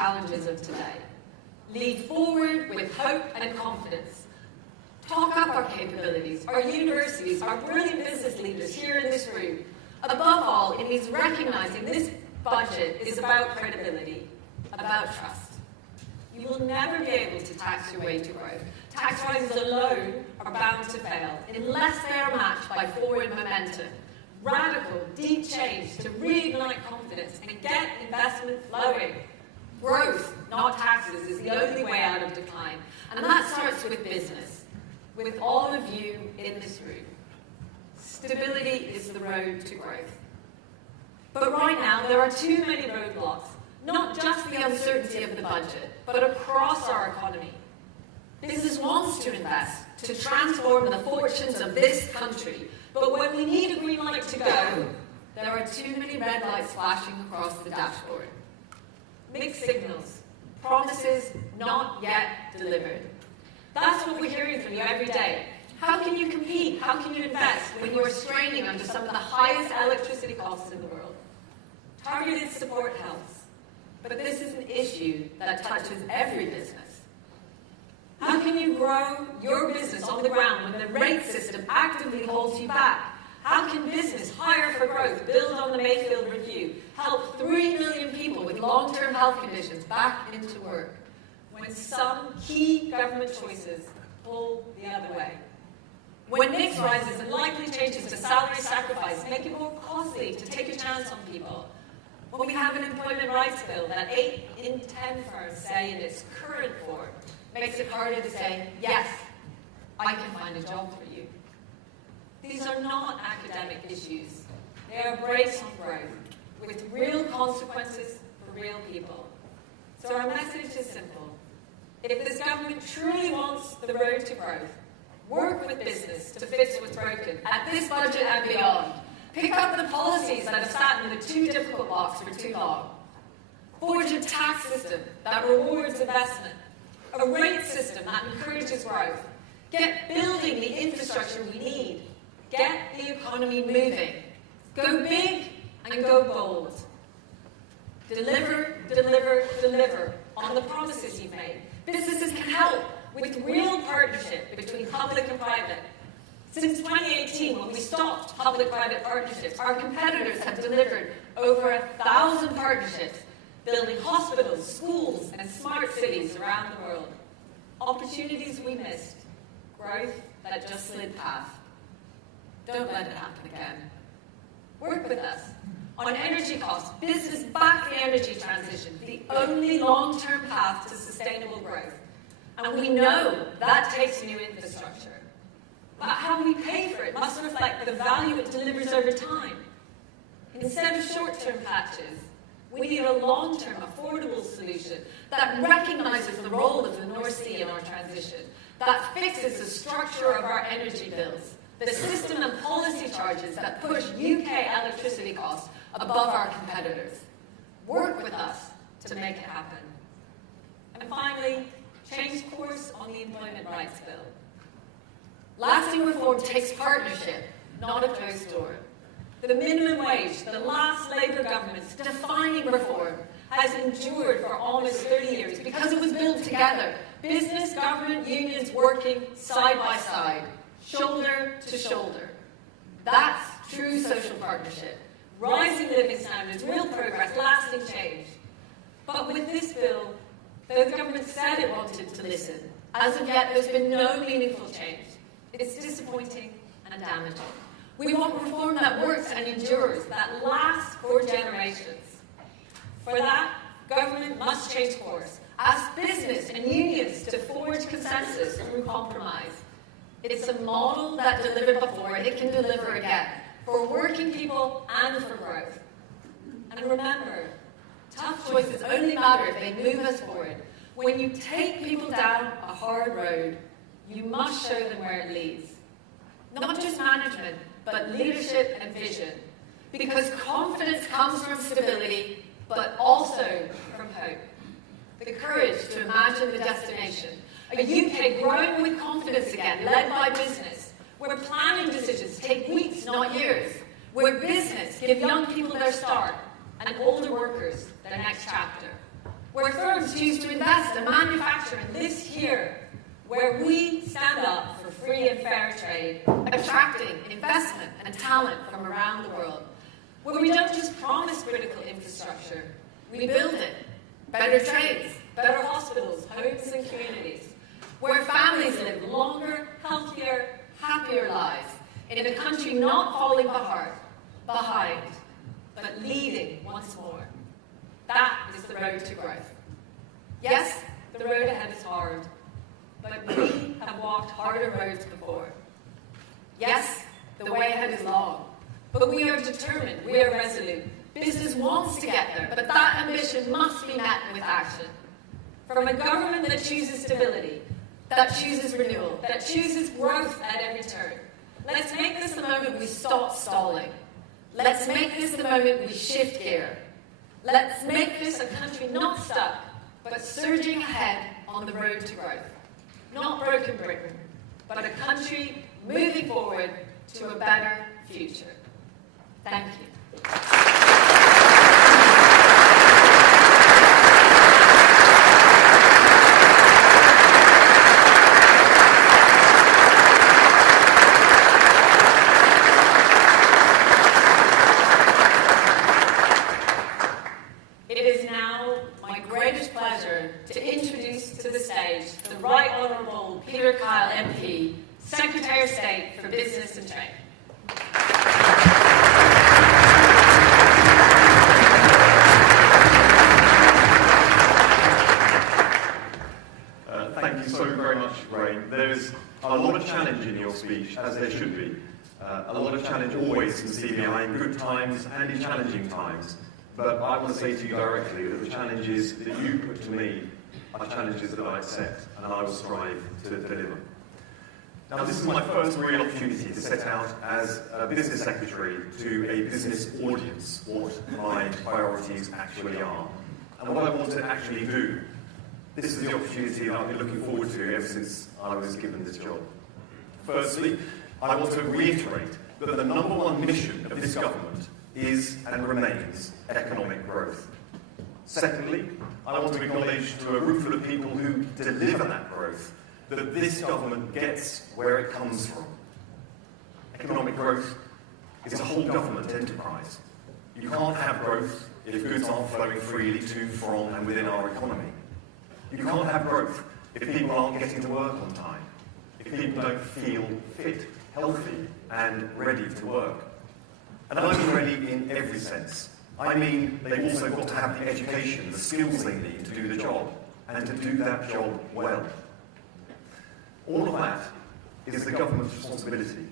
challenges of today. Lead forward with hope and confidence. Talk up our capabilities, our universities, our brilliant business leaders here in this room. Above all, it means recognizing this budget is about credibility, about trust. You will never be able to tax your way to growth. Tax rises alone are bound to fail unless they are matched by forward momentum. Radical, deep change to reignite confidence and get investment flowing. Growth, not taxes, is the only way out of decline. And that starts with business, with all of you in this room. Stability is the road to growth. But right now, there are too many roadblocks, not just the uncertainty of the budget, but across our economy. Business wants to invest, to transform the fortunes of this country. But when we need a green light to go, there are too many red lights flashing across the dashboard. Mixed signals, promises not yet delivered. That's what we're hearing from you every day. How can you compete? How can you invest when you're straining under some of the highest electricity costs in the world? Targeted support helps, but this is an issue that touches every business. How can you grow your business on the ground when the rate system actively holds you back? How can business hire for growth, build on the Mayfield Review, help 3 million people with long-term health conditions back into work, when some key government choices pull the other way? When NICS rises and likely changes to salary sacrifice make it more costly to take a chance on people. When we have an employment rights bill that 8 in 10 firms say in its current form makes it harder to say, yes, I can find a job for you. These are not academic issues. They are brakes on growth, with real consequences for real people. So our message is simple. If this government truly wants the road to growth, work with business to fix what's broken at this budget and beyond. Pick up the policies that have sat in the too difficult box for too long. Forge a tax system that rewards investment. A rate system that encourages growth. Get building the infrastructure we need. Get the economy moving. Go big and go bold. Deliver, deliver, deliver on the promises you've made. Businesses can help with real partnership between public and private. Since 2018, when we stopped public-private partnerships, our competitors have delivered over 1,000 partnerships, building hospitals, schools, and smart cities around the world. Opportunities we missed, growth that just slid past. Don't let it happen again. Work with us. On energy costs, business back the energy transition, the only long-term path to sustainable growth. And we know that takes new infrastructure. But how we pay for it must reflect the value it delivers over time. Instead of short-term patches, we need a long-term, affordable solution that recognizes the role of the North Sea in our transition, that fixes the structure of our energy bills, the system and policy charges that push UK electricity costs above our competitors. Work with us to make it happen. And finally, change course on the Employment Rights Bill. Lasting reform takes partnership, not a closed door. The minimum wage, the last Labour government's defining reform, has endured for almost 30 years because it was built together. Business, government, unions working side by side, shoulder to shoulder. That's true social partnership. Rising living standards, real progress, lasting change. But with this bill, though the government said it wanted to listen, as of yet there's been no meaningful change. It's disappointing and damaging. We want reform that works and endures, that lasts for generations. For that, government must change course. Ask business and unions to forge consensus through compromise. It's a model that delivered before, it can deliver again, for working people and for growth. And remember, tough choices only matter if they move us forward. When you take people down a hard road, you must show them where it leads. Not just management, but leadership and vision. Because confidence comes from stability, but also from hope. The courage to imagine the destination. A UK growing with confidence again, led by business. Where planning decisions take weeks, not years. Where business give young people their start, and older workers their next chapter. where firms choose to invest and manufacture in this here, where we stand up for free and fair trade, attracting investment and talent from around the world, where we don't just promise critical infrastructure, we build it. Better trades, better hospitals, homes and communities, where families live longer, healthier, happier lives in a country not falling behind, but leading once more. That is the road to growth. Yes, the road ahead is hard, but we have walked harder roads before. Yes, the way ahead is long, but we are determined, we are resolute. Business wants to get there, but that ambition must be met with action. From a government that chooses stability, that chooses renewal, that chooses growth at every turn. Let's make this the moment we stop stalling. Let's make this the moment we shift gear. Let's make this a country not stuck, but surging ahead on the road to growth. Not broken Britain, but a country moving forward to a better future. Thank you. It is now my greatest pleasure to introduce to the stage the Right Honourable Peter Kyle MP, Secretary of State for Business and Trade. Thank you so very much, Rain. There's a lot of challenge in your speech, as there should be. A lot of challenge always in CBI, in good times and in challenging times. But I want to say to you directly that the challenges that you put to me are challenges that I accept and I will strive to deliver. Now, this is my first real opportunity to set out as a business secretary to a business audience what my priorities actually are and what I want to actually do. This is the opportunity that I've been looking forward to ever since I was given this job. Firstly, I want to reiterate that the number one mission of this government is and remains economic growth. Secondly, I want to acknowledge to a room full of people who deliver that growth that this government gets where it comes from. Economic growth is a whole government enterprise. You can't have growth if goods aren't flowing freely to, from and within our economy. You can't have growth if people aren't getting to work on time, if people don't feel fit, healthy and ready to work. And I mean ready in every sense. I mean they've also got to have the education, the skills they need to do the job, and to do that job well. All of that is the government's responsibility.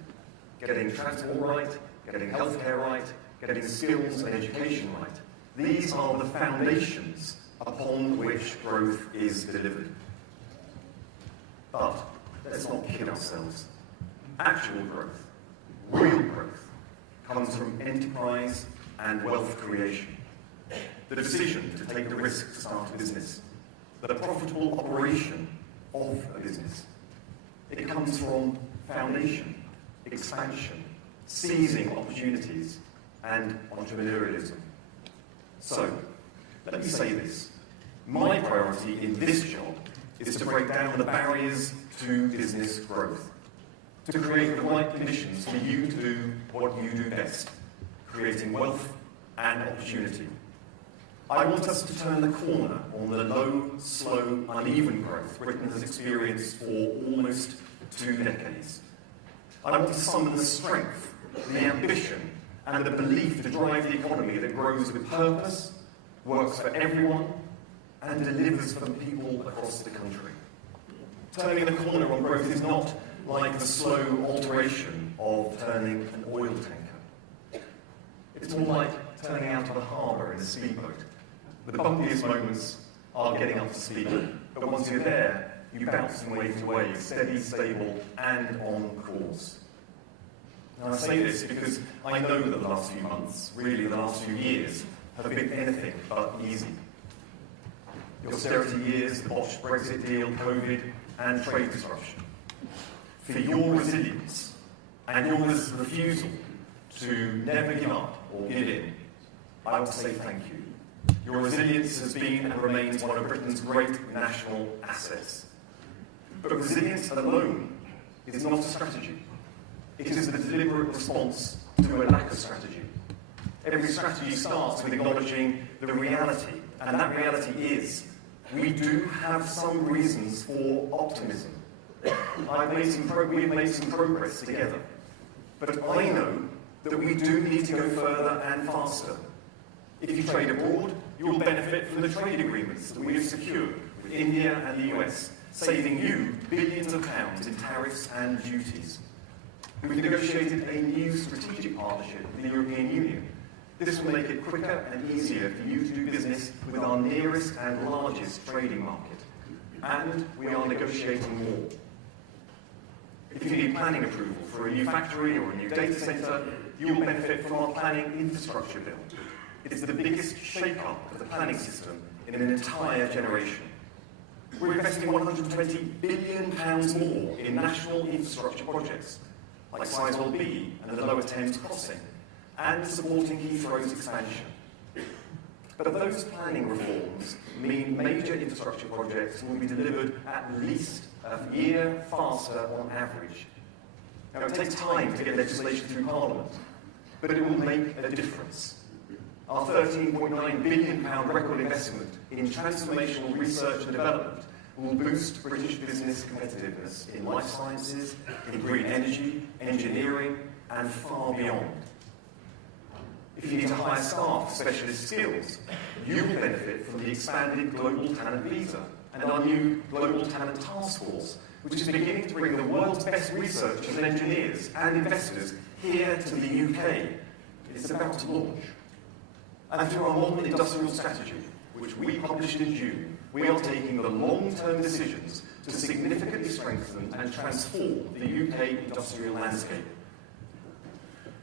Getting transport right, getting healthcare right, getting skills and education right. These are the foundations upon which growth is delivered. But let's not kid ourselves. Actual growth, real growth, comes from enterprise and wealth creation. The decision to take the risk to start a business, the profitable operation of a business. It comes from foundation, expansion, seizing opportunities, and entrepreneurialism. So, let me say this. My priority in this job is to break down the barriers to business growth, to create the right conditions for you to do what you do best, creating wealth and opportunity. I want us to turn the corner on the low, slow, uneven growth Britain has experienced for almost 2 decades. I want to summon the strength, the ambition, and the belief to drive the economy that grows with purpose, works for everyone, and delivers for the people across the country. Turning the corner on growth is not like the slow alteration of turning an oil tanker. It's more like turning out of a harbour in a speedboat. The bumpiest moments are getting up to speed, but once you're there, you bounce from wave to wave, steady, stable, and on course. Now I say this because I know that the last few months, really the last few years, have been anything but easy. The austerity years, the botched Brexit deal, COVID, and trade disruption. For your resilience and your refusal to never give up or give in, I want to say thank you. Your resilience has been and remains one of Britain's great national assets. But resilience alone is not a strategy. It is the deliberate response to a lack of strategy. Every strategy starts with acknowledging the reality, and that reality is we do have some reasons for optimism. We've made some progress together, but I know that we do need to go further and faster. If you trade abroad, you'll benefit from the trade agreements that we have secured with India and the US, saving you billions of pounds in tariffs and duties. We've negotiated a new strategic partnership with the European Union. This will make it quicker and easier for you to do business with our nearest and largest trading market. And we are negotiating more. If you need planning approval for a new factory or a new data centre, you'll benefit from our planning infrastructure bill. It's the biggest shake-up of the planning system in an entire generation. We're investing £120 billion more in national infrastructure projects, like Sizewell B and the Lower Thames Crossing, and supporting Heathrow's expansion. But those planning reforms mean major infrastructure projects will be delivered at least a year faster on average. Now, it takes time to get legislation through Parliament, but it will make a difference. Our £13.9 billion record investment in transformational research and development will boost British business competitiveness in life sciences, in green energy, engineering, and far beyond. If you need to hire staff with specialist skills, you'll benefit from the expanded Global Talent Visa and our new Global Talent Task Force, which is beginning to bring the world's best researchers and engineers and investors here to the UK. It's about to launch. And through our modern industrial strategy, which we published in June, we are taking the long-term decisions to significantly strengthen and transform the UK industrial landscape.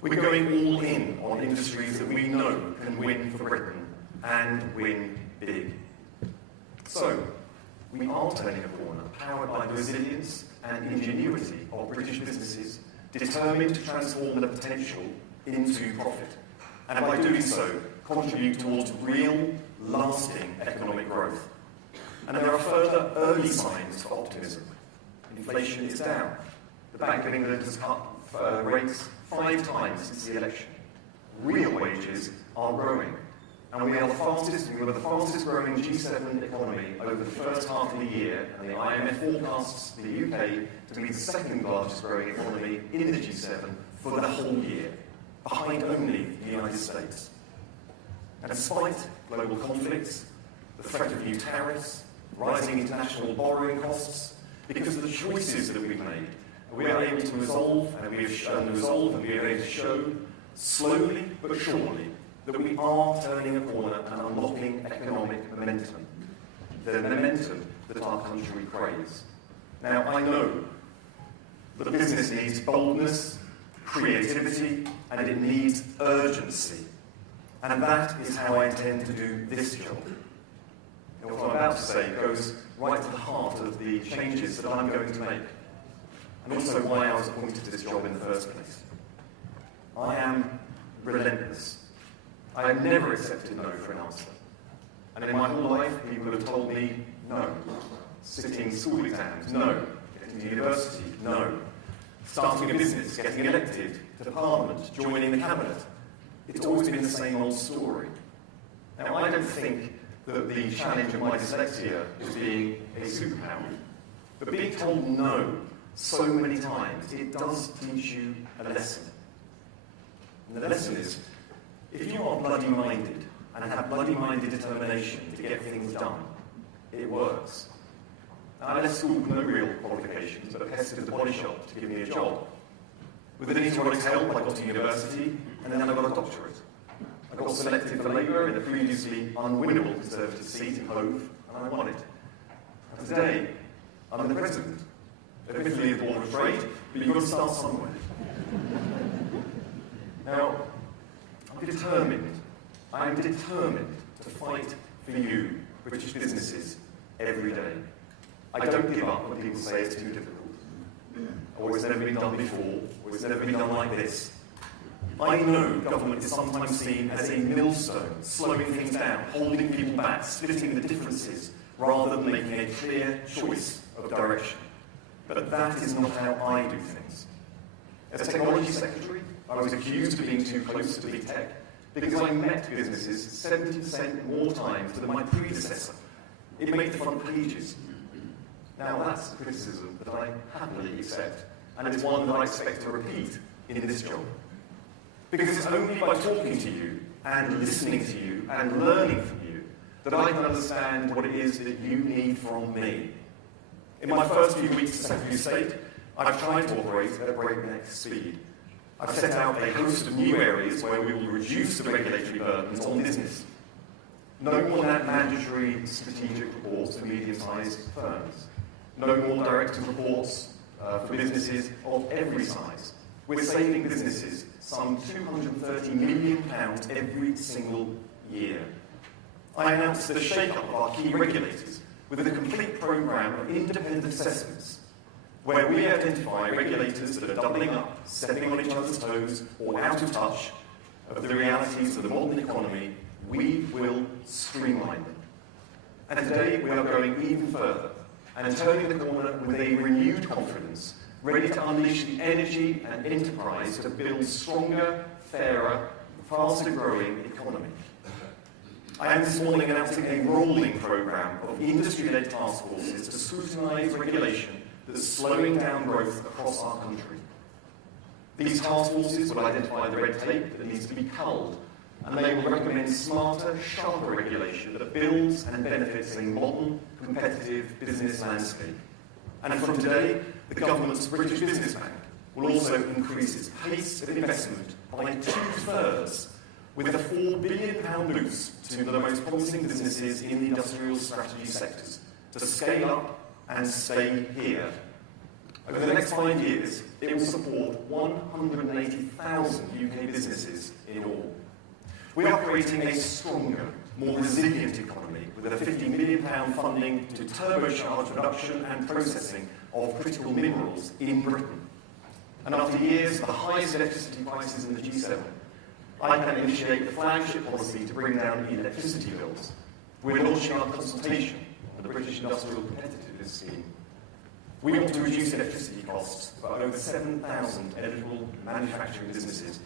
We're going all in on industries that we know can win for Britain and win big. So, we are turning a corner, powered by the resilience and ingenuity of British businesses, determined to transform the potential into profit, and by doing so, contribute towards real, lasting economic growth. And there are further early signs for optimism. Inflation is down. The Bank of England has cut rates 5 times since the election. Real wages are growing. And we are the fastest growing G7 economy over the first half of the year, and the IMF forecasts the UK to be the second largest growing economy in the G7 for the whole year, behind only the United States. And despite global conflicts, the threat of new tariffs, rising international borrowing costs, because of the choices that we've made, we are able to resolve, and we are able to show, slowly but surely, that we are turning a corner and unlocking economic momentum. The momentum that our country craves. Now, I know that business needs boldness, creativity, and it needs urgency. And that is how I intend to do this job. And what I'm about to say goes right to the heart of the changes that I'm going to make, and also why I was appointed to this job in the first place. I am relentless. I have never accepted no for an answer. And in my whole life, people have told me no. Sitting school exams, no. Getting to university, no. Starting a business, getting elected to Parliament, joining the Cabinet. It's always been the same old story. Now, I don't think that the challenge of my dyslexia is being a superpower. But being told no so many times, it does teach you a lesson. And the lesson is, if you are bloody-minded and have bloody-minded determination to get things done, it works. Now, I left school with no real qualifications, but pestered the body shop to give me a job. With an economics help, I got to university, and then I got a doctorate. I got selected for Labour in a previously unwinnable Conservative seat in Hove, and I won it. And today, I'm the President. Admittedly, the Board of Trade, but you've got to start somewhere. Now, I am determined to fight for you, British businesses, every day. I don't give up when people say it's too difficult, or it's never been done before, or it's never been done like this. I know government is sometimes seen as a millstone, slowing things down, holding people back, splitting the differences, rather than making a clear choice of direction. But that is not how I do things. As Technology Secretary, I was accused of being too close to big tech because I met businesses 70% more times than my predecessor. It made the front pages. Now that's a criticism that I happily accept, and it's one that I expect to repeat in this job. Because it's only by talking to you and listening to you and learning from you that I can understand what it is that you need from me. In my first few weeks as Secretary of State, I've tried to operate at breakneck speed. I've set out a host of new areas where we will reduce the regulatory burdens on business. No more mandatory strategic reports for medium-sized firms. No more director's reports for businesses of every size. We're saving businesses some £230 million every single year. I announced the shake-up of our key regulators with a complete programme of independent assessments where we identify regulators that are doubling up, stepping on each other's toes, or out of touch of the realities of the modern economy. We will streamline them. And today we are going even further and turning the corner with a renewed confidence, ready to unleash the energy and enterprise to build stronger, fairer, faster-growing economy. I am this morning announcing a rolling programme of industry-led task forces to scrutinise regulation that's slowing down growth across our country. These task forces will identify the red tape that needs to be culled, and they will recommend smarter, sharper regulation that builds and benefits a modern, competitive business landscape. And from today, the government's British Business Bank will also increase its pace of investment by 2/3, with a £4 billion boost to the most promising businesses in the industrial strategy sectors to scale up and stay here. Over the next 5 years, it will support 180,000 UK businesses in all. We are creating a stronger, more resilient economy with a £50 million funding to turbocharge production and processing of critical minerals in Britain. And after years of the highest electricity prices in the G7, I can initiate the flagship policy to bring down electricity bills. We're launching our consultation on the British Industrial Competitiveness Scheme. We want to reduce electricity costs for over 7,000 eligible manufacturing businesses.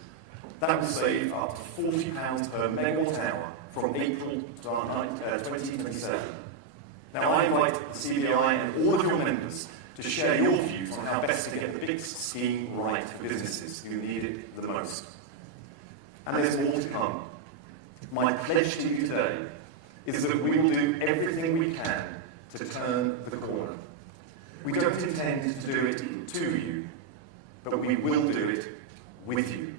That will save up to £40 per megawatt hour from April 2027. Now I invite the CBI and all of your members to share your views on how best to get the BICS scheme right for businesses who need it the most. And there's more to come. My pledge to you today is that we will do everything we can to turn the corner. We don't intend to do it to you, but we will do it with you.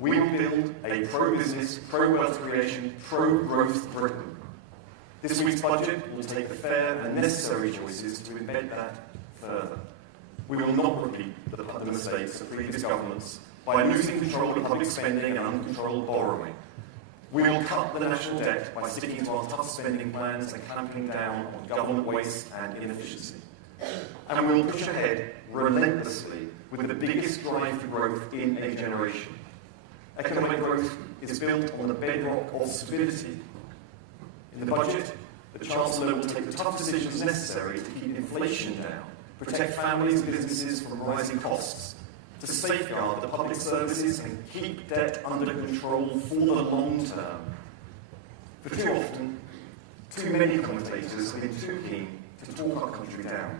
We will build a pro-business, pro-wealth creation, pro-growth Britain. This week's budget will take the fair and necessary choices to embed that further. We will not repeat the mistakes of previous governments by losing control of public spending and uncontrolled borrowing. We will cut the national debt by sticking to our tough spending plans and clamping down on government waste and inefficiency. And we will push ahead relentlessly with the biggest drive for growth in a generation. Economic growth is built on the bedrock of stability. In the budget, the Chancellor will take the tough decisions necessary to keep inflation down, protect families and businesses from rising costs, to safeguard the public services and keep debt under control for the long term. For too often, too many commentators have been too keen to talk our country down.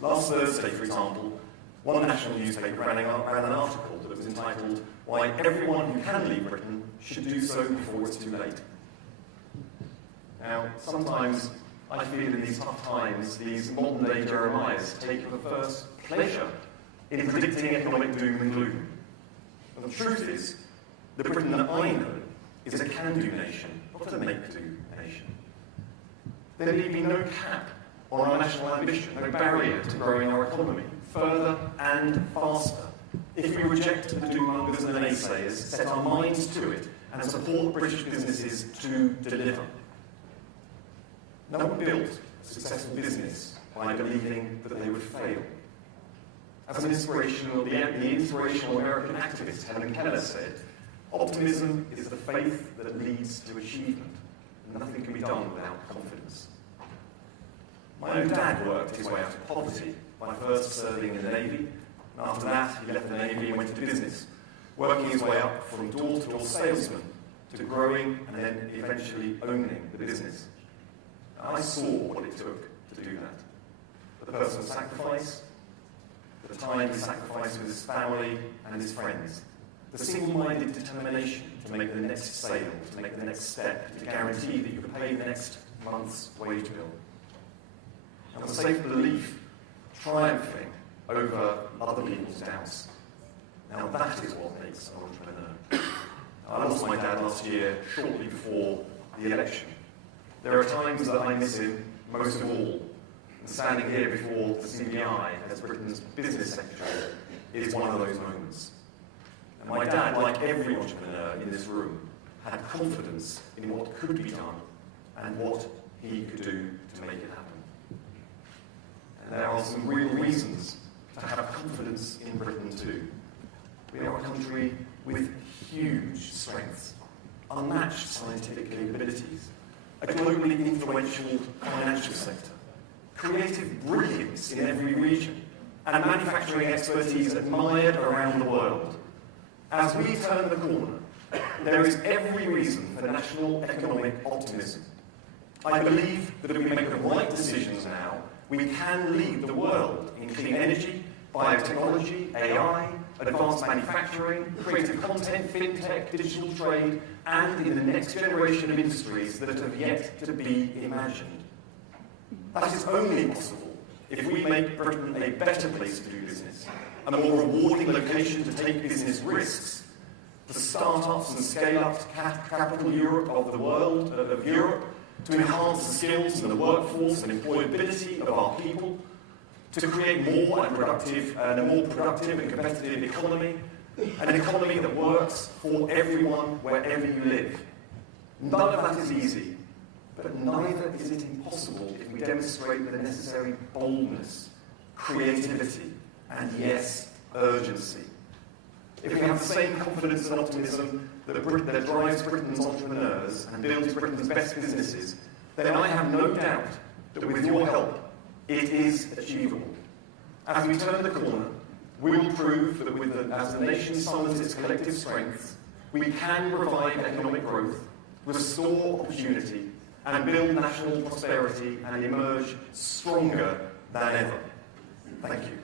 Last Thursday, for example, one national newspaper ran an article that was entitled "Why Everyone Who Can Leave Britain Should Do So Before It's Too Late." Now, sometimes I feel in these tough times, these modern-day Jeremiahs take the first pleasure in predicting economic doom and gloom. And the truth is, the Britain that I know is a can-do nation, not a make-do nation. There need be no cap on our national ambition, no barrier to growing our economy further and faster. If we reject the doom-mongers and the naysayers, set our minds to it, and support British businesses to deliver. No one built a successful business by believing that they would fail. As the inspirational American activist Helen Keller said, optimism is the faith that leads to achievement, and nothing can be done without confidence. My own dad worked his way out of poverty by first serving in the Navy, and after that he left the Navy and went into business, working his way up from door-to-door salesman to growing and then eventually owning the business. I saw what it took to do that. The personal sacrifice, the time he sacrificed with his family and his friends, the single-minded determination to make the next sale, to make the next step, to guarantee that you could pay the next month's wage bill. And the safe belief triumphing over other people's doubts. Now that is what makes an entrepreneur. I lost my dad last year, shortly before the election. There are times that I miss him most of all. And standing here before the CBI as Britain's business secretary is one of those moments. And my dad, like every entrepreneur in this room, had confidence in what could be done and what he could do to make it happen. And there are some real reasons to have confidence in Britain too. We are a country with huge strengths, unmatched scientific capabilities, a globally influential financial sector, creative brilliance in every region, and manufacturing expertise admired around the world. As we turn the corner, there is every reason for national economic optimism. I believe that if we make the right decisions now, we can lead the world in clean energy, biotechnology, AI, advanced manufacturing, creative content, fintech, digital trade, and in the next generation of industries that have yet to be imagined. That is only possible if we make Britain a better place to do business, a more rewarding location to take business risks, the start-ups and scale-ups capital Europe of the world, of Europe, to enhance the skills and the workforce and employability of our people, to create a more productive and competitive economy, an economy that works for everyone wherever you live. None of that is easy, but neither is it impossible if we demonstrate the necessary boldness, creativity, and yes, urgency. If we have the same confidence and optimism that drives Britain's entrepreneurs and builds Britain's best businesses, then I have no doubt that with your help, it is achievable. As we turn the corner, we will prove that as the nation summons its collective strengths, we can revive economic growth, restore opportunity, and build national prosperity and emerge stronger than ever. Thank you.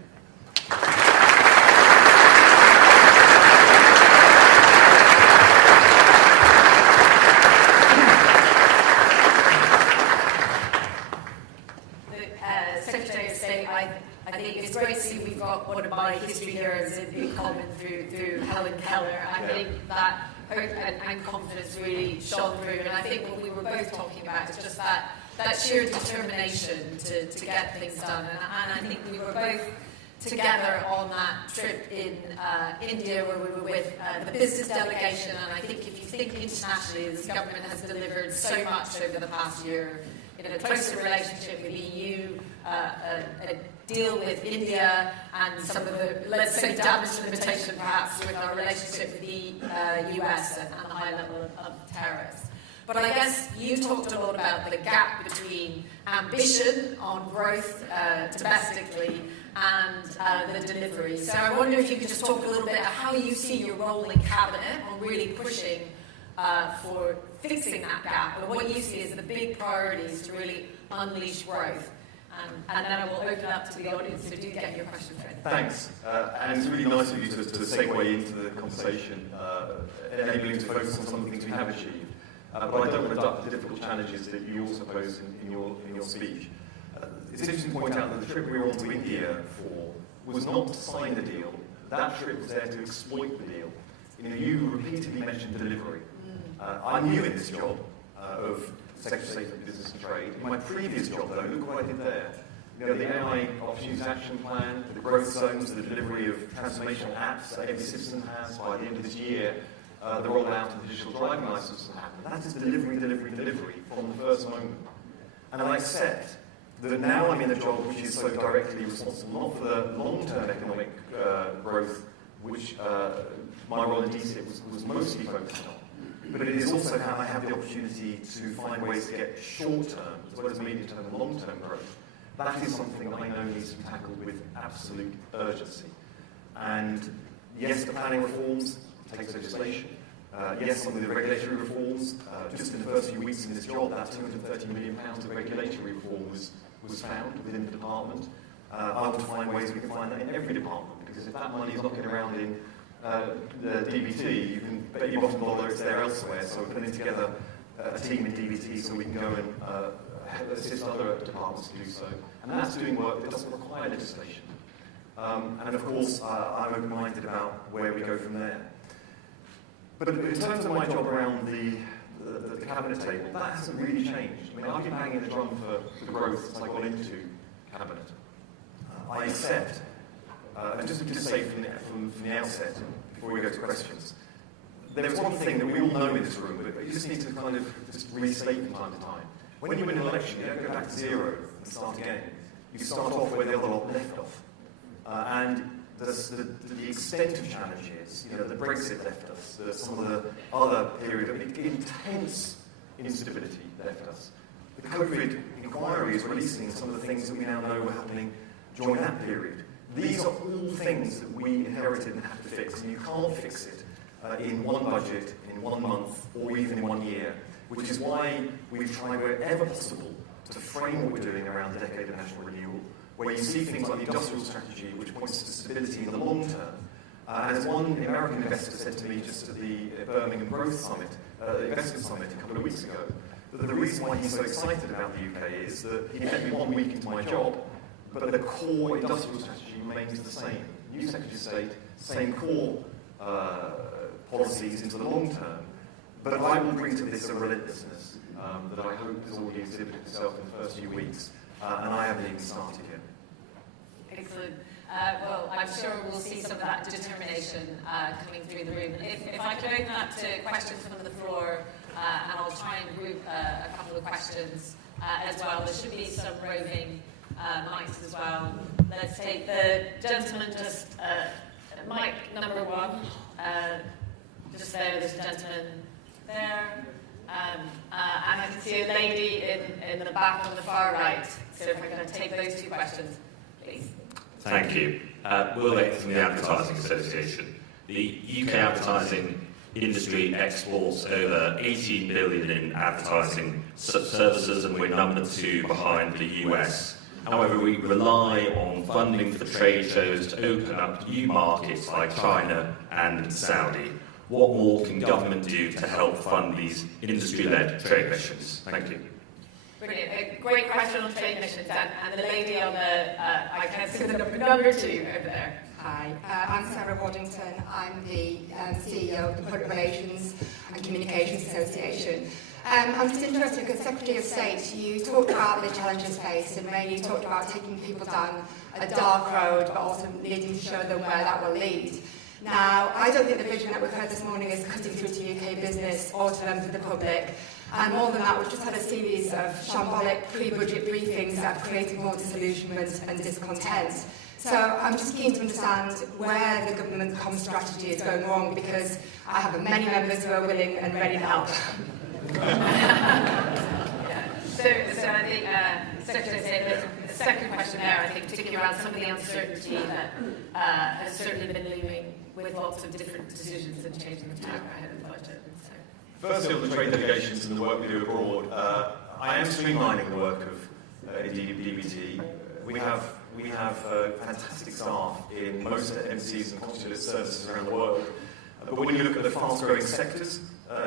I think it's great to see we've got one of my history heroes in common through Helen Keller. I think that hope and confidence really shone through, and I think what we were both talking about is just that sheer determination to get things done. And I think we were both together on that trip in India where we were with the business delegation, and I think if you think internationally, this government has delivered so much over the past year in a closer relationship with the EU, a deal with India, and some of the, let's say, damage limitation perhaps with our relationship with the US and the high level of tariffs. But I guess you talked a lot about the gap between ambition on growth domestically and the delivery. So I wonder if you could just talk a little bit about how you see your role in Cabinet on really pushing for fixing that gap, and what you see as the big priorities to really unleash growth. And then I will open up to the audience to do get your questions ready. Thanks. And it's really nice of you to segue into the conversation, enabling to focus on some of the things we have achieved. But I don't want to duck the difficult challenges that you also posed in your speech. It's interesting to point out that the trip we were on to India for was not to sign the deal. That trip was there to exploit the deal. You repeatedly mentioned delivery. I'm new in this job of Secretary of State for Business and Trade. In my previous job, though, look what I did there. The AI Opportunities Action Plan, the growth zones, the delivery of transformational apps that every citizen has by the end of this year, the rollout of the digital driving license will happen. That is delivery from the first moment. And I accept that now I'm in a job which is so directly responsible not for the long-term economic growth, which my role in DCIP was mostly focused on, but it is also how I have the opportunity to find ways to get short-term, as well as medium-term and long-term growth. That is something that I know needs to be tackled with absolute urgency. And yes, the planning reforms takes legislation. Yes, some of the regulatory reforms. Just in the first few weeks in this job, that £230 million of regulatory reform was found within the department. I want to find ways we can find that in every department, because if that money is knocking around in the DBT, you can bet your bottom dollar it's there elsewhere. So we're putting together a team in DBT so we can go and assist other departments to do so. And that's doing work that doesn't require legislation. And of course, I'm open-minded about where we go from there. But in terms of my job around the cabinet table, that hasn't really changed. I mean, I've been banging the drum for growth since I got into cabinet. I accept, and just to say from the outset, before we go to questions, there's one thing that we all know in this room, but you just need to kind of just restate from time to time. When you win an election, you don't go back to zero and start again. You start off where the other lot left off. And the extent of challenges, the Brexit left us, some of the other period of intense instability left us. The COVID inquiry is releasing some of the things that we now know were happening during that period. These are all things that we inherited and have to fix, and you can't fix it in one budget, in 1 month, or even in 1 year, which is why we've tried wherever possible to frame what we're doing around the decade of national renewal, where you see things like the industrial strategy, which points to stability in the long term. And as one American investor said to me just at the Birmingham Growth Summit, Investment Summit a couple of weeks ago, that the reason why he's so excited about the UK is that he met me 1 week into my job, but the core industrial strategy remains the same. New Secretary of State, same core policies into the long term. But I will bring to this a relentlessness that I hope has already exhibited itself in the first few weeks. And I haven't even started yet. Excellent. Well, I'm sure we'll see some of that determination coming through the room. If I could open up to questions from the floor, and I'll try and group a couple of questions as well. There should be some roving mics as well. Let's take the gentleman just, mic number 1. Just there's a gentleman there. And I can see a lady in the back on the far right. So if we're going to take those 2 questions, please. Thank you. Will Lake from the Advertising Association. The UK advertising industry exports over 18 billion in advertising services, and we're number 2 behind the US. However, we rely on funding for trade shows to open up new markets like China and Saudi. What more can government do to help fund these industry-led trade missions? Thank you. Brilliant. A great question on trade missions. And the lady on the, I can see the number 2 over there. Hi, I'm Sarah Waddington. I'm the CEO of the Public Relations and Communications Association. I'm just interested because Secretary of State, you talked about the challenges faced, and mainly you talked about taking people down a dark road, but also needing to show them where that will lead. Now, I don't think the vision that we've heard this morning is cutting through to UK business or to members of the public. And more than that, we've just had a series of shambolic pre-budget briefings that have created more disillusionment and discontent. So I'm just keen to understand where the government comms strategy is going wrong, because I have many members who are willing and ready to help. So I think, Secretary of State, there's a second question there, I think, particularly around some of the uncertainty that has certainly been looming with lots of different decisions and changing the tack ahead of the budget. So. Firstly, on the trade delegations and the work we do abroad, I am streamlining the work of DBT. We have fantastic staff in most embassies and consulate services around the world. But when you look at the fast-growing sectors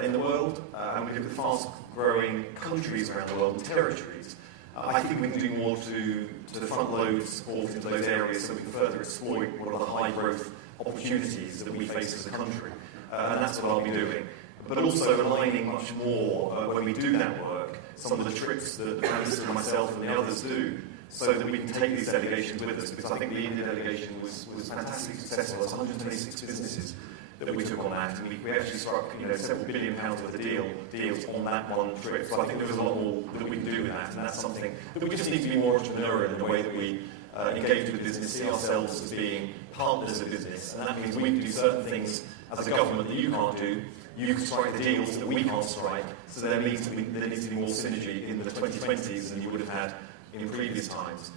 in the world, and we look at the fast-growing countries around the world and territories, I think we can do more to front-load support into those areas so we can further exploit what are the high-growth opportunities that we face as a country. And that's what I'll be doing. But also aligning much more, when we do that work, some of the trips that the Prime Minister and myself and the others do, so that we can take these delegations with us, because I think the India delegation was fantastically successful. There's 126 businesses that we took on that, and we actually struck several £1 billion worth of deals on that one trip. So I think there was a lot more that we can do with that, and that's something that we just need to be more entrepreneurial in the way that we engage with business, see ourselves as being partners of business, and that means we can do certain things as a government that you can't do. You can strike the deals that we can't strike, so there means that there needs to be more synergy in the 2020s than you would have had in previous times.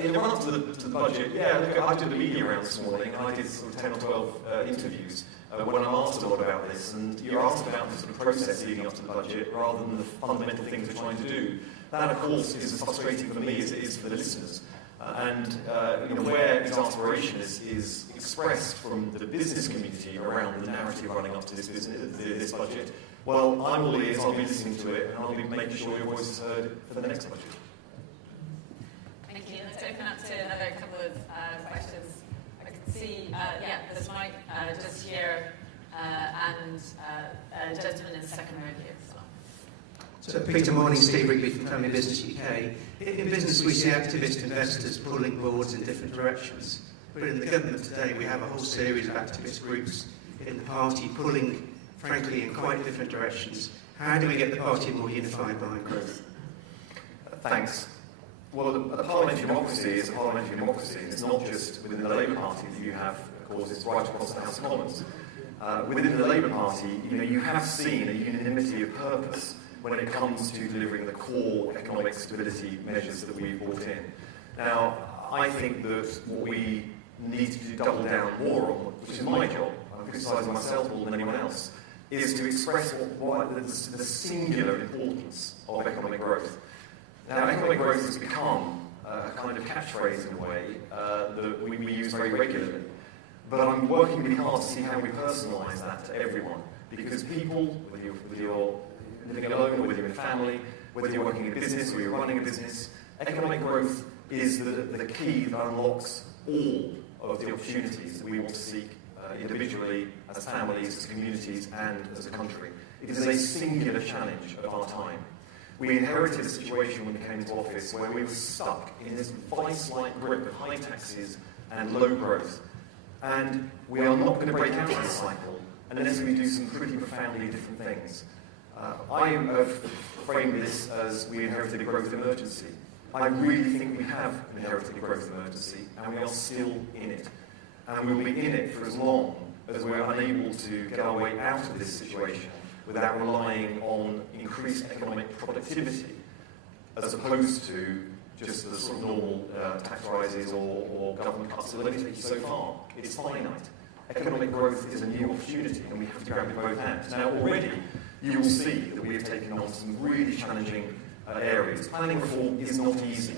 In the run-up to the budget, I did a media round this morning, and I did sort of 10 or 12 interviews when I'm asked a lot about this, and you're asked about the sort of process leading up to the budget rather than the fundamental things we're trying to do. That, of course, is as frustrating for me as it is for the listeners. Where exasperation is expressed from the business community around the narrative running up to this budget, well, I'm all ears, I'll be listening to it, and I'll be making sure your voice is heard for the next budget. Thank you. Let's open up to another couple of questions. I can see, there's Mike just here, and a gentleman in the second row here as well. So, Peter Morning, Steve Rigby from Family Business UK. In business, we see activist investors pulling boards in different directions. But in the government today, we have a whole series of activist groups in the party pulling, frankly, in quite different directions. How do we get the party more unified behind growth? Thanks. Well, a parliamentary democracy is a parliamentary democracy. It's not just within the Labour Party that you have, of course, it's right across the House of Commons. Within the Labour Party, you have seen a unanimity of purpose when it comes to delivering the core economic stability measures that we've brought in. Now, I think that what we need to double down more on, which is my job, I'm criticising myself more than anyone else, is to express the singular importance of economic growth. Now, economic growth has become a kind of catchphrase in a way that we use very regularly. But I'm working really hard to see how we personalise that to everyone. Because people, whether you're living alone or whether you're in a family, whether you're working in a business or you're running a business, economic growth is the key that unlocks all of the opportunities that we want to seek individually, as families, as communities, and as a country. It is a singular challenge of our time. We inherited a situation when we came into office where we were stuck in this vice-like grip of high taxes and low growth. And we are not going to break out of this cycle unless we do some pretty profoundly different things. I have framed this as we inherited a growth emergency. I really think we have inherited a growth emergency, and we are still in it. And we'll be in it for as long as we're unable to get our way out of this situation without relying on increased economic productivity, as opposed to just the sort of normal tax rises or government cuts that let me take you so far. It's finite. Economic growth is a new opportunity, and we have to grab it with both hands. Now, already, you will see that we have taken on some really challenging areas. Planning reform is not easy.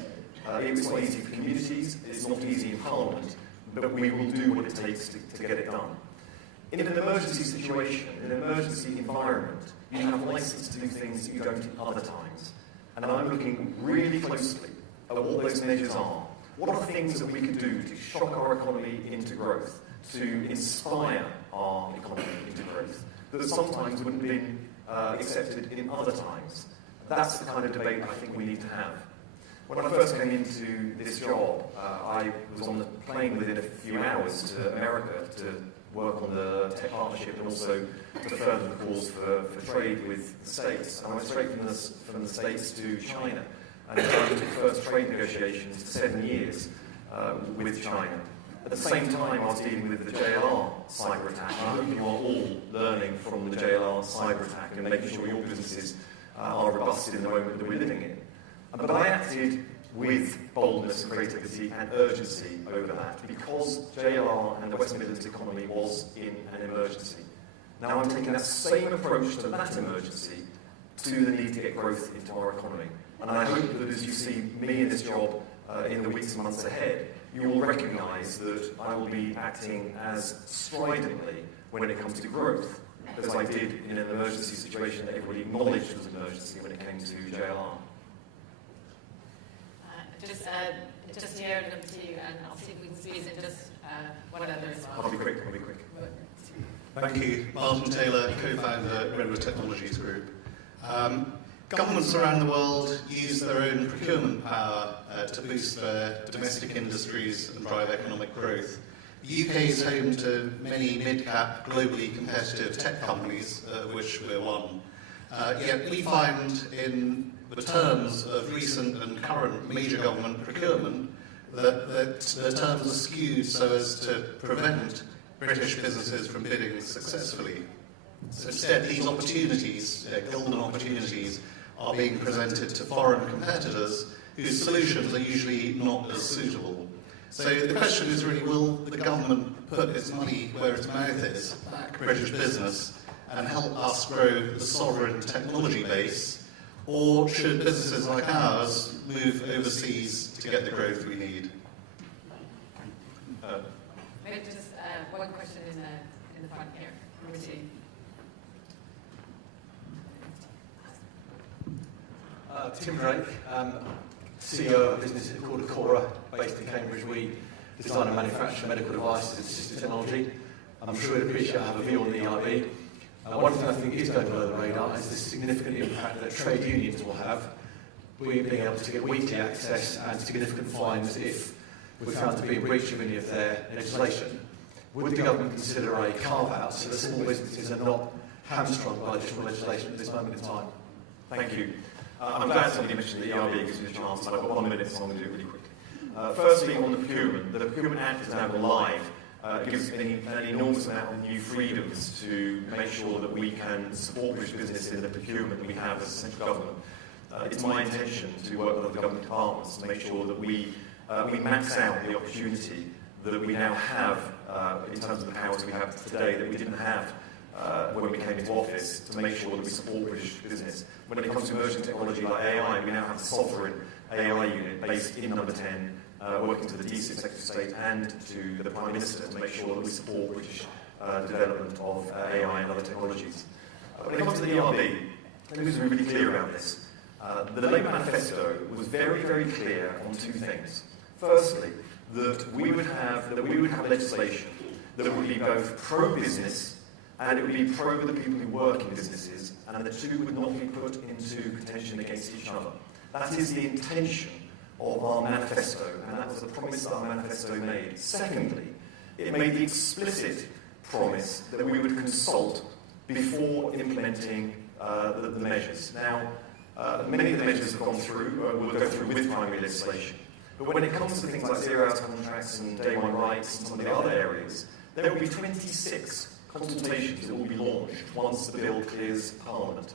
It's not easy for communities, it's not easy in Parliament, but we will do what it takes to get it done. In an emergency situation, in an emergency environment, you have license to do things that you don't in other times. And I'm looking really closely at what those measures are. What are things that we could do to shock our economy into growth, to inspire our economy into growth, that sometimes wouldn't have been accepted in other times? That's the kind of debate I think we need to have. When I first came into this job, I was on the plane within a few hours to America to work on the tech partnership and also to further the cause for trade with the States. And I went straight from the States to China. And I took the first trade negotiations for 7 years with China. At the same time, I was dealing with the JLR cyber attack. And I hope you are all learning from the JLR cyber attack and making sure your businesses are robust in the moment that we're living in. But I acted with boldness and creativity and urgency over that because JLR and the West Midlands economy was in an emergency. Now I'm taking that same approach to that emergency to the need to get growth into our economy. And I hope that as you see me in this job in the weeks and months ahead, you will recognise that I will be acting as stridently when it comes to growth as I did in an emergency situation that everybody acknowledged was an emergency when it came to JLR. Just here and up to you, and I'll see if we can squeeze in just one other as well. I'll be quick. Thank you. Martin Taylor, co-founder Redwood Technologies Group. Governments around the world use their own procurement power to boost their domestic industries and drive economic growth. The UK is home to many mid-cap, globally competitive tech companies, of which we're one. Yet we find in the terms of recent and current major government procurement that the terms are skewed so as to prevent British businesses from bidding successfully. So instead, these opportunities, golden opportunities, are being presented to foreign competitors whose solutions are usually not as suitable. So the question is really, will the government put its money where its mouth is, back British business, and help us grow the sovereign technology base, or should businesses like ours move overseas to get the growth we need? Maybe just one question in the front here. Tim Drake, CEO of a business called Acora, based in Cambridge. We design and manufacture medical devices and assistive technology. I'm sure you'd appreciate I have a view on the EIB. One thing I think is going below the radar is the significant impact that trade unions will have. We being able to get weekly access and significant fines if we're found to be in breach of any of their legislation. Would the government consider a carve-out so that small businesses are not hamstrung by additional legislation at this moment in time? Thank you. I'm glad somebody mentioned the ERB gives me a chance, and I've got 1 minute, so I'm going to do it really quickly. Firstly, on the Procurement Act is now live. It gives an enormous amount of new freedoms to make sure that we can support British business in the procurement that we have as a central government. It's my intention to work with other government departments to make sure that we max out the opportunity that we now have in terms of the powers we have today that we didn't have when we came into office, to make sure that we support British business. When it comes to emerging technology like AI, we now have a sovereign AI unit based in Number 10, working to the DC Secretary of State and to the Prime Minister to make sure that we support British development of AI and other technologies. When it comes to the ERB, let me be really clear about this. The Labour manifesto was very, very clear on two things. Firstly, that we would have legislation that would be both pro-business and it would be pro the people who work in businesses, and the two would not be put into contention against each other. That is the intention of our manifesto, and that was the promise that our manifesto made. Secondly, it made the explicit promise that we would consult before implementing the measures. Now, many of the measures have gone through, will go through with primary legislation. But when it comes to things like zero-hours contracts and day one rights and some of the other areas, there will be 26 consultations that will be launched once the bill clears Parliament.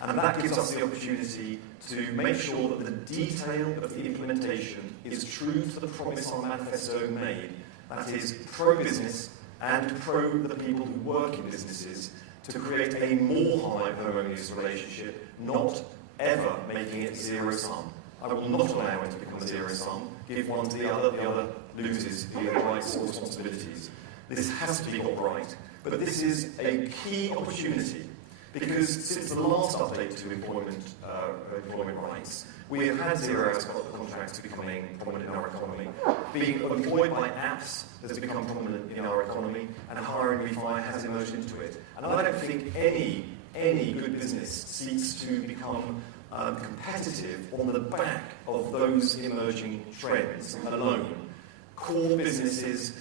And that gives us the opportunity to make sure that the detail of the implementation is true to the promise our manifesto made. That is pro-business and pro the people who work in businesses, to create a more harmonious relationship, not ever making it zero-sum. I will not allow it to become a zero-sum. Give one to the other loses the rights or responsibilities. This has to be got right. But this is a key opportunity, because since the last update to employment rights, we have had zero-hours contracts becoming prominent in our economy. Being employed by apps has become prominent in our economy, and hiring refi has emerged into it. And I don't think any good business seeks to become competitive on the back of those emerging trends alone. Core businesses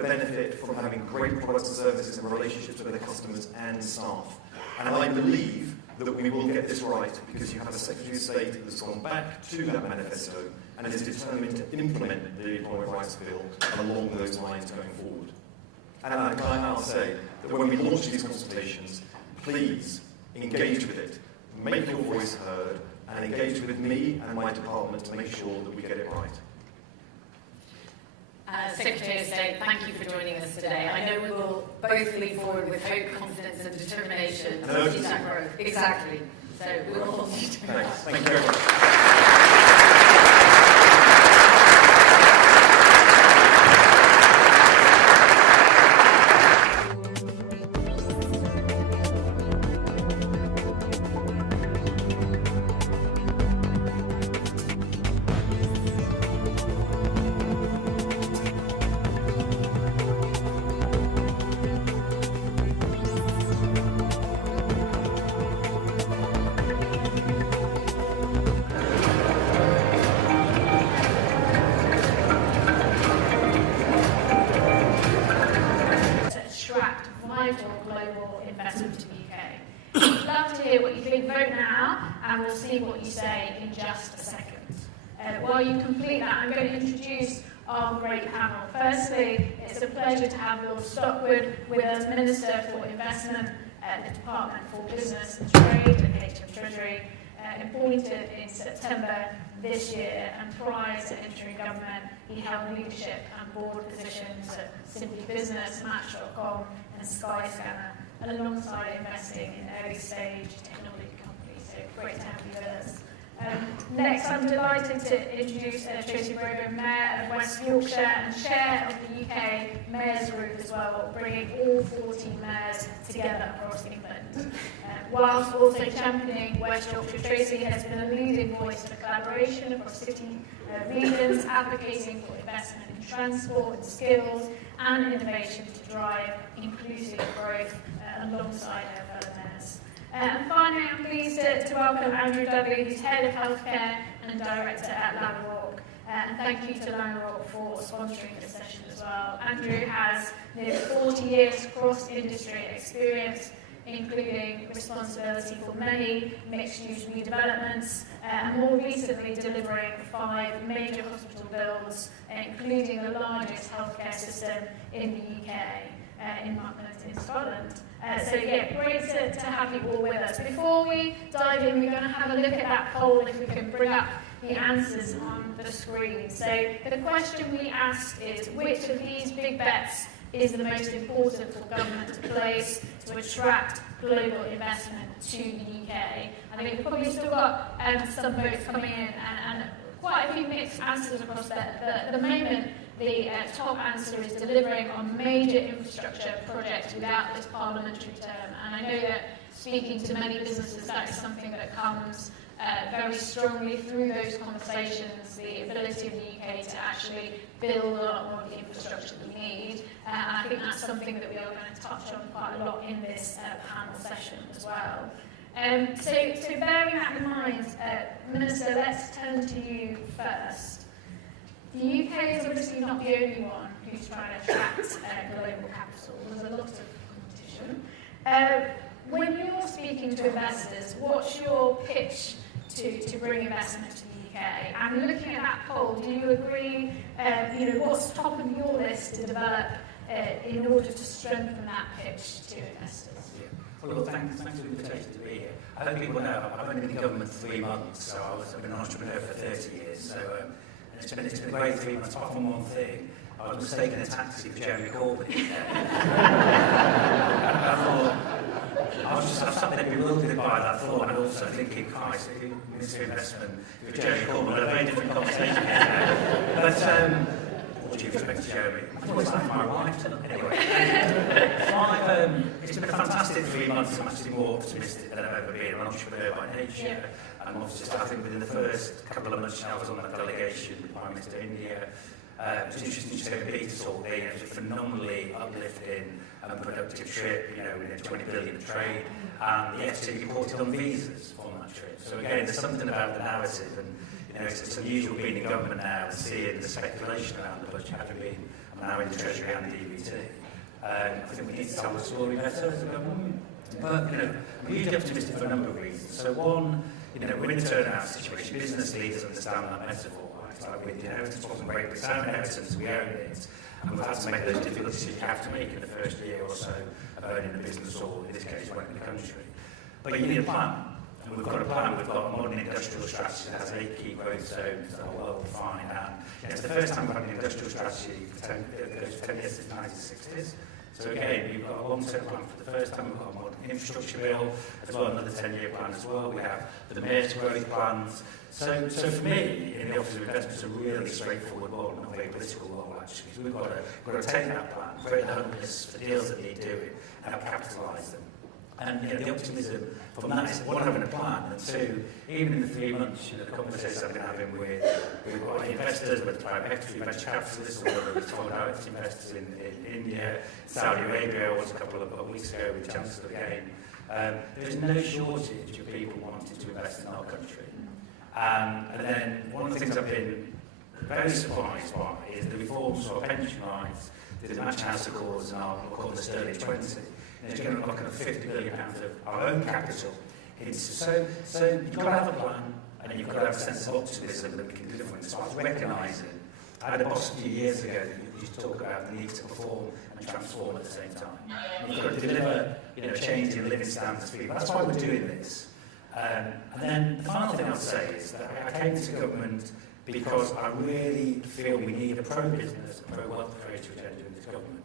benefit from having great products and services and relationships with their customers and staff. And I believe that we will get this right, because you have a Secretary of State that's gone back to that manifesto and is determined to implement the Employment Rights Bill along those lines going forward. And I'll say that when we launch these consultations, please engage with it, make your voice heard, and engage with me and my department to make sure that we get it right. Secretary of State, thank you for joining us today. I know we will both lead forward with hope, confidence and determination to see that growth. Exactly. So we will hold you to that. Thank you very much. and we'll see what you say in just a second. While you complete that, I'm going to introduce our great panel. Firstly, it's a pleasure to have Lord Stockwood with us, Minister for Investment at the Department for Business and Trade and HM Treasury, appointed in September this year, and prior to entering government, he held leadership and board positions at Simply Business, Match.com and Skyscanner, alongside investing in early-stage technology companies. So great to have you with us. Next, I'm delighted to introduce Tracy Brogan, Mayor of West Yorkshire and Chair of the UK Mayors Group as well, bringing all 14 mayors together across England. Whilst also championing West Yorkshire, Tracy has been a leading voice for collaboration across city regions, advocating for investment in transport and skills and innovation to drive inclusive growth alongside our fellow mayors. And finally, I'm pleased to welcome Andrew Dudley, who's Head of Healthcare and Director at Lanark. And thank you to Lanark for sponsoring this session as well. Andrew has nearly 40 years cross-industry experience, including responsibility for many mixed-use redevelopments, and more recently delivering 5 major hospital builds, including the largest healthcare system in the UK, in Markland in Scotland. So yeah, great to have you all with us. Before we dive in, we're going to have a look at that poll, if we can bring up the answers on the screen. So the question we asked is, which of these big bets is the most important for government to place to attract global investment to the UK? I think we've probably still got some votes coming in, and quite a few mixed answers across there. But at the moment, the top answer is delivering on major infrastructure projects without this parliamentary term. And I know that speaking to many businesses, that is something that comes very strongly through those conversations, the ability of the UK to actually build a lot more of the infrastructure that we need. And I think that's something that we are going to touch on quite a lot in this panel session as well. So bearing that in mind, Minister, let's turn to you first. The UK is obviously not the only one who's trying to attract global capital. There's a lot of competition. When you're speaking to investors, what's your pitch to bring investment to the UK? And looking at that poll, do you agree, what's top of your list to develop in order to strengthen that pitch to investors? Well, look, thanks for the invitation to be here. I hope people know I've only been in government 3 months, so I've been an entrepreneur for 30 years. So it's been a great 3 months, apart from one thing. I was mistaken a taxi for Jeremy Corbyn. I was sat there bewildered by that thought, and also thinking, Christ, if you Minister of Investment with Jeremy Corbyn, we'll have a very different conversation here. But what do you expect, Jeremy? I always like my wife to anyway. It's been a fantastic 3 months. I'm actually more optimistic than I've ever been. I'm an entrepreneur by nature. And obviously, I think within the first couple of months, I was on that delegation with Prime Minister India. It was interesting to say Peter Salt there. It was a phenomenally uplifting and productive trip, within 20 billion of trade. And the FT reported on visas on that trip. So again, there's something about the narrative, and it's unusual being in government now and seeing the speculation around the budget having been now in the Treasury and DVT. I think we need to tell the story better as a government. But I'm hugely optimistic for a number of reasons. So one, we're in a turnaround situation. Business leaders understand that metaphor. Like with the inheritance wasn't great, with sound inheritance, we own it, and we've had to make those difficult decisions you have to make in the first year or so of owning a business, or in this case, running the country. But you need a plan, and we've got a plan. We've got a modern industrial strategy that has 8 key growth zones that are well defined, and it's the first time we've had an industrial strategy for 10 years since the 1960s. So again, we've got a long-term plan for the first time. We've got a modern infrastructure bill, as well another 10-year plan as well. We have the mayor's growth plans. So for me, in the Office of Investment, it's a really straightforward role, not a very political role actually. So we've got to take that plan, create the home list for deals that need doing, and capitalise them. And the optimism from that is, one, having a plan, and two, even in the 3 months, the conversations I've been having with investors, whether private equity, venture capitalists, or whether it's foreign direct investors in India, Saudi Arabia, I was a couple of weeks ago with Chancellor again. There's no shortage of people wanting to invest in our country. And then one of the things I've been very surprised by is the reforms of pension rights, the Match House Accords, and we'll call the Sterling 20. It's going to unlock £50 billion of our own capital So you've got to have a plan, and you've got to have a sense of optimism that we can deliver on this. So I was recognising, I had a boss a few years ago that used to talk about the need to perform and transform at the same time. You've got to deliver, change in living standards for people. That's why we're doing this. And then the final thing I'll say is that I came to government because I really feel we need a pro-business, pro-wealth creator agenda in this government.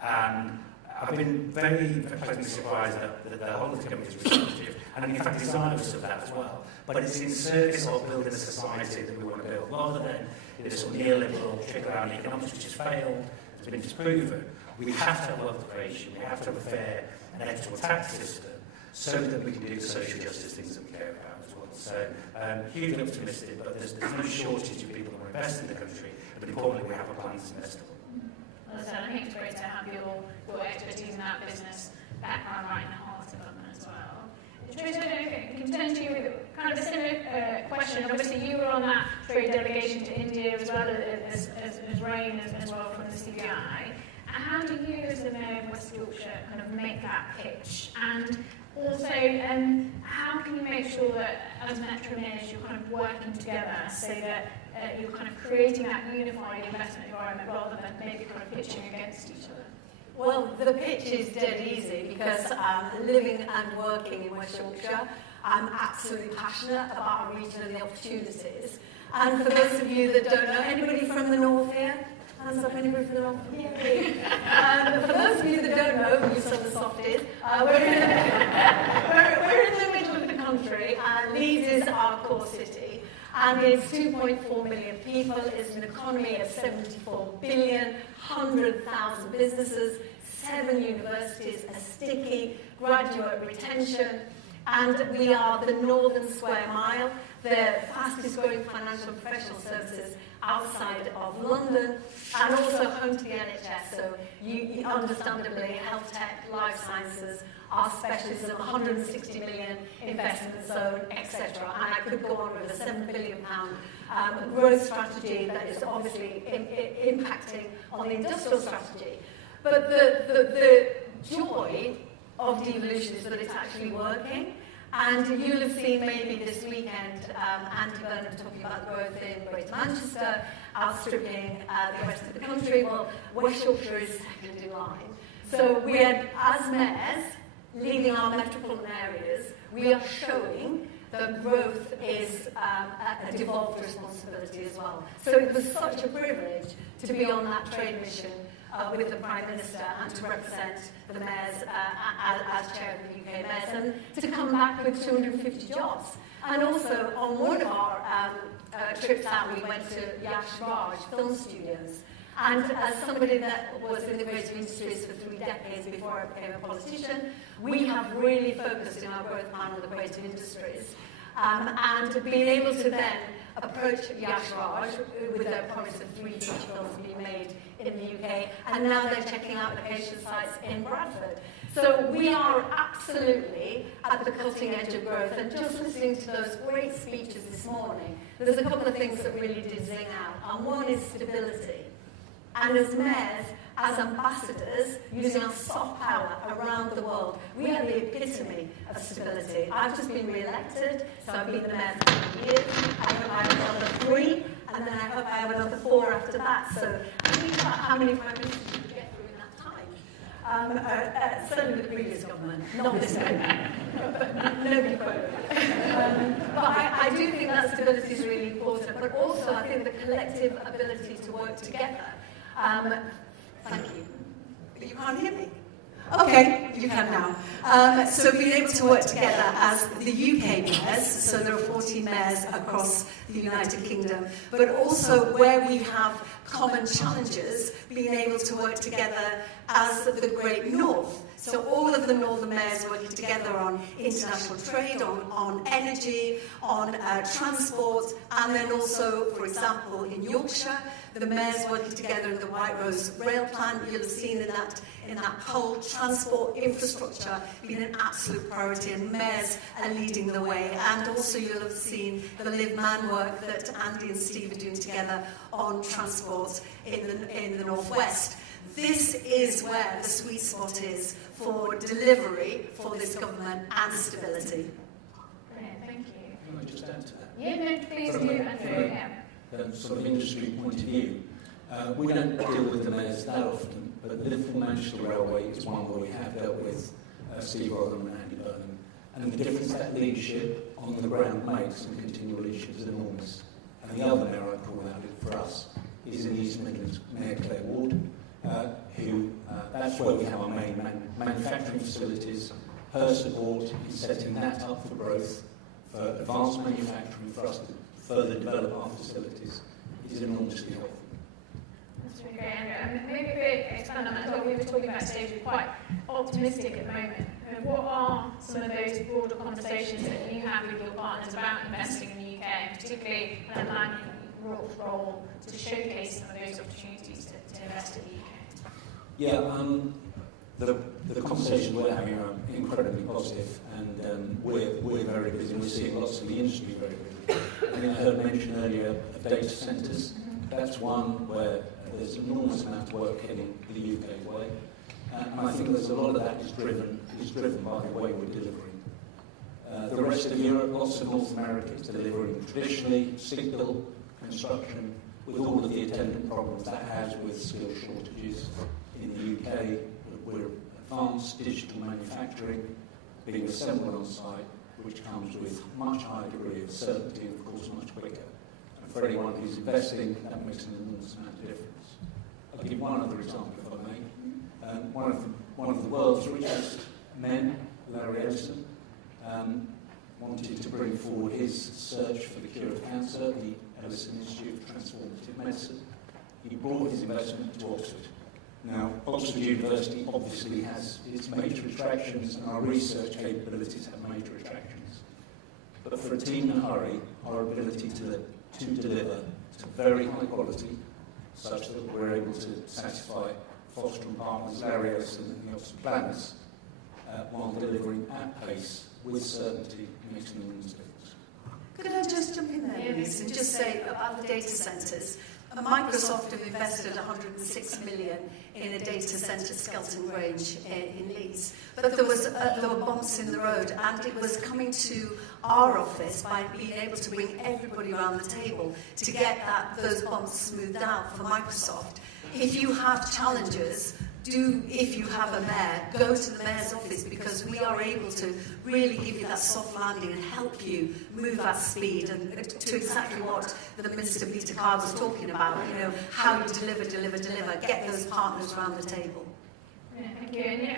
And I've been very pleasantly surprised that the whole of the government is receptive, and in fact desirous of that as well. But it's in service of building a society that we want to build, rather than this sort of neoliberal trickle-down economics which has failed, has been disproven. We have to have wealth creation, we have to have a fair and equitable tax system, so that we can do the social justice things that we care about as well. So, hugely optimistic, but there's no shortage of people that want to invest in the country, but importantly, we have a plan to invest in. Well, so I think it's great to have your expertise in that business background right in the heart of government as well. Tracy, I don't know if I can turn to you with kind of a similar question. Obviously, you were on that trade delegation to India as well as Rain as well from the CBI. How do you, as the Mayor of West Yorkshire, kind of make that pitch? And also, how can you make sure that, as Metro Mayors, you're kind of working together so that you're kind of creating that unified investment environment rather than maybe kind of pitching against each other? Well, the pitch is dead easy because living and working in West Yorkshire, I'm absolutely passionate about our region and the opportunities. And for those of you that don't know, anybody from the north here? Hands up, anybody from the north? Yay! For those of you that don't know, you saw the softies, we're in the middle of the country, and Leeds is our core city. And it's 2.4 million people, it's an economy of 74 billion, 100,000 businesses, 7 universities, a sticky graduate retention, and we are the northern square mile, the fastest growing financial and professional services outside of London, and also home to the NHS. So you understandably, health tech, life sciences, our specialism, 160 million investment zone, etc. And I could go on with a £7 billion growth strategy that is obviously impacting on the industrial strategy. But the joy of devolution is that it's actually working. And you'll have seen maybe this weekend Andy Burnham talking about growth in Greater Manchester, outstripping the rest of the country. Well, West Yorkshire is second in line. So we are, as mayors, leading our metropolitan areas, we are showing that growth is a devolved responsibility as well. So it was such a privilege to be on that trade mission with the Prime Minister and to represent the mayors as chair of the UK mayors and to come back with 250 jobs. And also on one of our trips out, we went to Yash Raj Film Studios. And as somebody that was in the creative industries for 3 decades before I became a politician, we have really focused in our growth plan on the creative industries. And being able to then approach Yash Raj with their promise of 3 feature films being made in the UK, and now they're checking out location sites in Bradford. So we are absolutely at the cutting edge of growth, and just listening to those great speeches this morning, there's a couple of things that really did zing out, and one is stability. And as mayors, as ambassadors, using our soft power around the world, we are the epitome of stability. I've just been re-elected, so I've been the mayor for 3 years. I hope I have another 3, and then I hope I have another 4 after that. So think about how many prime ministers you could get through in that time. Certainly the previous government, not this government, but nobody quoted that. But I do think that stability is really important, but also I think the collective ability to work together. Thank you. You can't hear me? Okay, you can now. So being able to work together as the UK mayors, so there are 14 mayors across the United Kingdom, but also where we have common challenges, being able to work together as the Great North. So all of the northern mayors working together on international trade, on energy, on transport, and then also, for example, in Yorkshire, the mayors working together in the White Rose rail plan. You'll have seen in that poll, transport infrastructure being an absolute priority, and mayors are leading the way. And also you'll have seen the Live Man work that Andy and Steve are doing together on transport in the northwest. This is where the sweet spot is for delivery for this government and stability. to add to that? Yeah, no, please do, Andrew. Yeah. Sort of industry point of view. We don't deal with the mayors that often, but Liverpool Manchester Railway is one where we have dealt with Steve Rodham and Andy Burnham. And the difference that leadership on the ground makes and continual leadership is enormous. And the other mayor I call out for us is in the East Midlands, Mayor Claire Ward, that's where we have our main manufacturing facilities. Her support in setting that up for growth, for advanced manufacturing, for us to further develop our facilities, is enormously helpful. That's really great, Andrew. And maybe if we expand on that, what we were talking about today, we're quite optimistic at the moment. What are some of those broader conversations that you have with your partners about investing in the UK, and particularly aligning your role to showcase some of those opportunities to invest in the UK? Yeah, the conversations we're having are incredibly positive, and we're very busy. We're seeing lots of the industry very busy. I think I heard mentioned earlier of data centres. That's one where there's an enormous amount of work heading the UK way, and I think there's a lot of that is driven by the way we're delivering. The rest of Europe, lots of North America is delivering traditionally stick-built construction with all of the attendant problems that has with skill shortages. In the UK, we're advanced digital manufacturing being assembled on site, which comes with much higher degree of certainty and, of course, much quicker. And for anyone who's investing, that makes an enormous amount of difference. I'll give one other example, if I may. One of the world's richest men, Larry Ellison, wanted to bring forward his search for the cure of cancer, the Ellison Institute of Transformative Medicine. He brought his investment to Oxford. Now, Oxford University obviously has its major attractions, and our research capabilities have major attractions. But for a team in a hurry, our ability to deliver to very high quality, such that we're able to satisfy Foster and Partners, Larry Ellison and the Oxford planners, while delivering at pace with certainty, makes an enormous difference. Could I just jump in there, please, and just say about the data centres? Microsoft have invested 106 million in a data centre, Skelton Grange, in Leeds. But there were bumps in the road, and it was coming to our office by being able to bring everybody around the table to get those bumps smoothed out for Microsoft. If you have challenges, if you have a mayor, go to the mayor's office, because we are able to really give you that soft landing and help you move at speed, and to exactly what the Minister Peter Carr was talking about, how you deliver, get those partners around the table. Yeah, thank you. And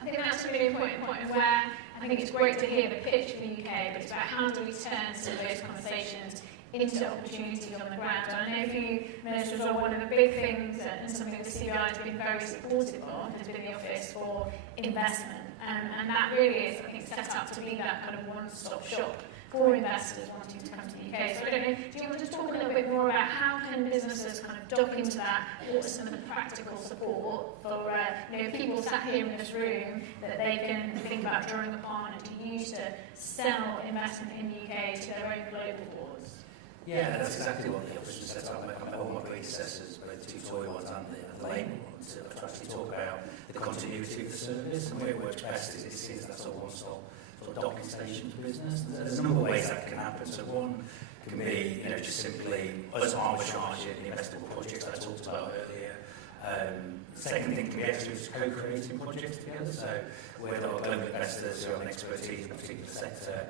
I think that's a really important point where I think it's great to hear the pitch for the UK, but it's about how do we turn some of those conversations into opportunities on the ground. And I know for you, Ministers, one of the big things, and something that the CBI has been very supportive of, has been the Office for Investment. And that really is, I think, set up to be that kind of one-stop shop for investors wanting to come to the UK. So I don't know, do you want to just talk a little bit more about how can businesses kind of dock into that? What are some of the practical support for people sat here in this room that they can think about drawing upon and to use to sell investment in the UK to their own global boards? Yeah, that's exactly what the Office was set up. All my predecessors, both the two Tory ones and the Labour ones, to actually talk about the continuity of the service, and where it works best is it sees that sort of one-stop sort of docking station for business. There's a number of ways that can happen. So one can be, just simply us arbitraging the investable projects that I talked about earlier. The second thing can be actually just co-creating projects together. So where there are global investors who have an expertise in a particular sector,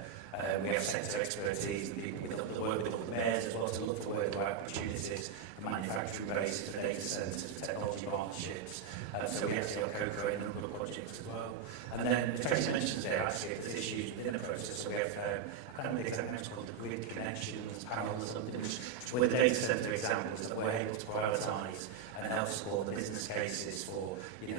we have sector expertise and people that work with all the mayors as well to look for where there are opportunities for manufacturing bases, for data centres, for technology partnerships. So we actually are co-creating a number of projects as well. And then Tracy mentions there actually if there's issues within the process. So we have, I don't know the exact name, it's called the Grid Connections Panel or something, which were the data centre examples that we're able to prioritise and help support the business cases for the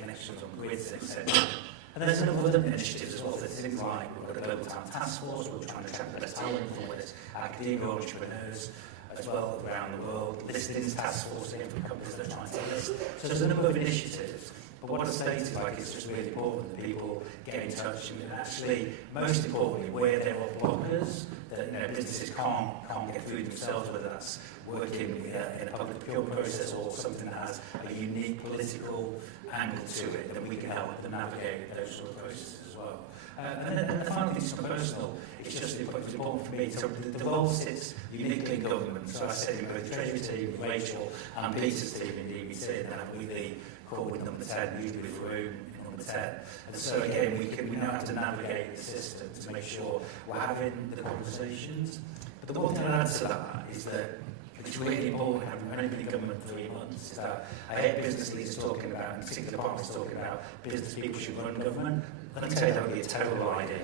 connections on grids, etc. And there's a number of other initiatives as well. There's things like we've got a Global Talent Task Force, where we're trying to attract the best talent from whether it's academia or entrepreneurs as well around the world. Listings Task Force, again, for companies that are trying to list. So there's a number of initiatives. But what I state is it's just really important that people get in touch and actually, most importantly, where there are blockers that businesses can't get through themselves, whether that's working in a public procurement process or something that has a unique political angle to it, then we can help them navigate those sort of processes as well. And the final thing, something personal, it's just important for me. So the role sits uniquely in government. So I say we've got the Treasury team, Rachel, and Peter's team in DBT, and then we the call with number 10, usually with Room in number 10. And so again, we now have to navigate the system to make sure we're having the conversations. But the one thing I'd add to that is that it's really important, having only been in government 3 months, is that I hear business leaders talking about, and particular departments talking about, business people should run government. Let me tell you, that would be a terrible idea.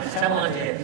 It's a terrible idea.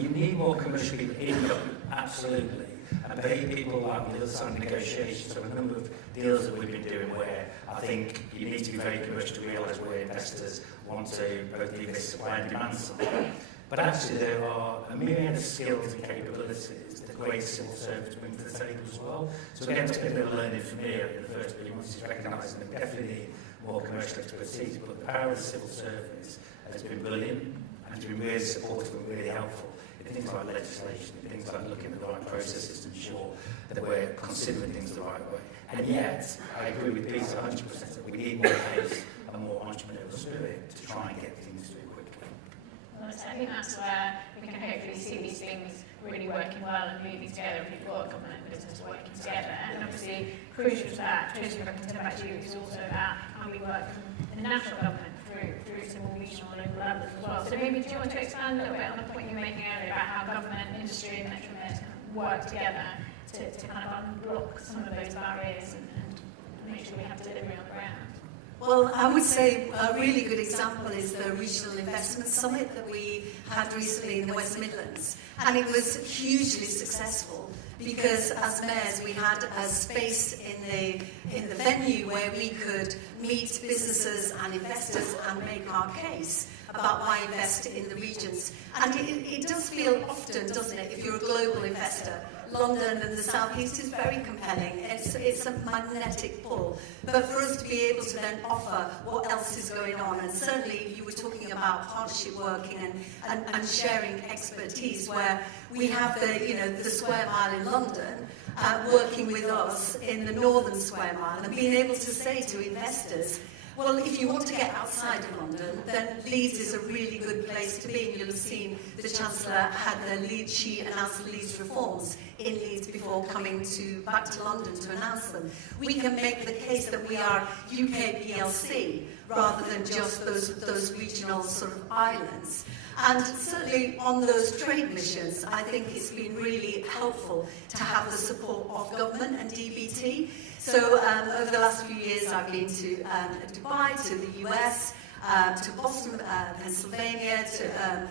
You need more commercial people in government, absolutely. And pay people like on the other side of negotiations. So a number of deals that we've been doing where I think you need to be very commercial to realise where investors want to both leave this supply and demand side. But actually there are a myriad of skills and capabilities that great civil service bring to the table as well. So again, it's been a bit of learning for me in the first 3 months, is recognising that we definitely need more commercial expertise, but the power of the civil service has been brilliant and has been really supportive and really helpful in things like legislation, in things like looking at the right processes to ensure that we're considering things the right way. And yet, I agree with Peter 100% that we need more pace and more entrepreneurial spirit to try and get things through quickly. Well, I think that's where we can hopefully see these things really working well and moving together, if you've got government and business working together. And obviously, crucial to that, Tracy, if I can turn back to you, is also about how we work in the national government through to more regional and local levels as well. So maybe do you want to expand a little bit on the point you were making earlier about how government, industry and metro mayors can work together to kind of unblock some of those barriers and make sure we have delivery on the ground? Well, I would say a really good example is the Regional Investment Summit that we had recently in the West Midlands. And it was hugely successful because as mayors we had a space in the venue where we could meet businesses and investors and make our case about why invest in the regions. And it does feel often, doesn't it, if you're a global investor, London and the South East is very compelling. It's a magnetic pull. But for us to be able to then offer what else is going on, and certainly you were talking about partnership working and sharing expertise, where we have the Square Mile in London working with us in the Northern Square Mile, and being able to say to investors, well, if you want to get outside of London, then Leeds is a really good place to be. And you'll have seen the Chancellor had the Leeds, she announced the Leeds reforms in Leeds before coming back to London to announce them. We can make the case that we are UK PLC rather than just those regional sort of islands. And certainly on those trade missions, I think it's been really helpful to have the support of government and DBT. So over the last few years, I've been to Dubai, to the US, to Boston, Pennsylvania, to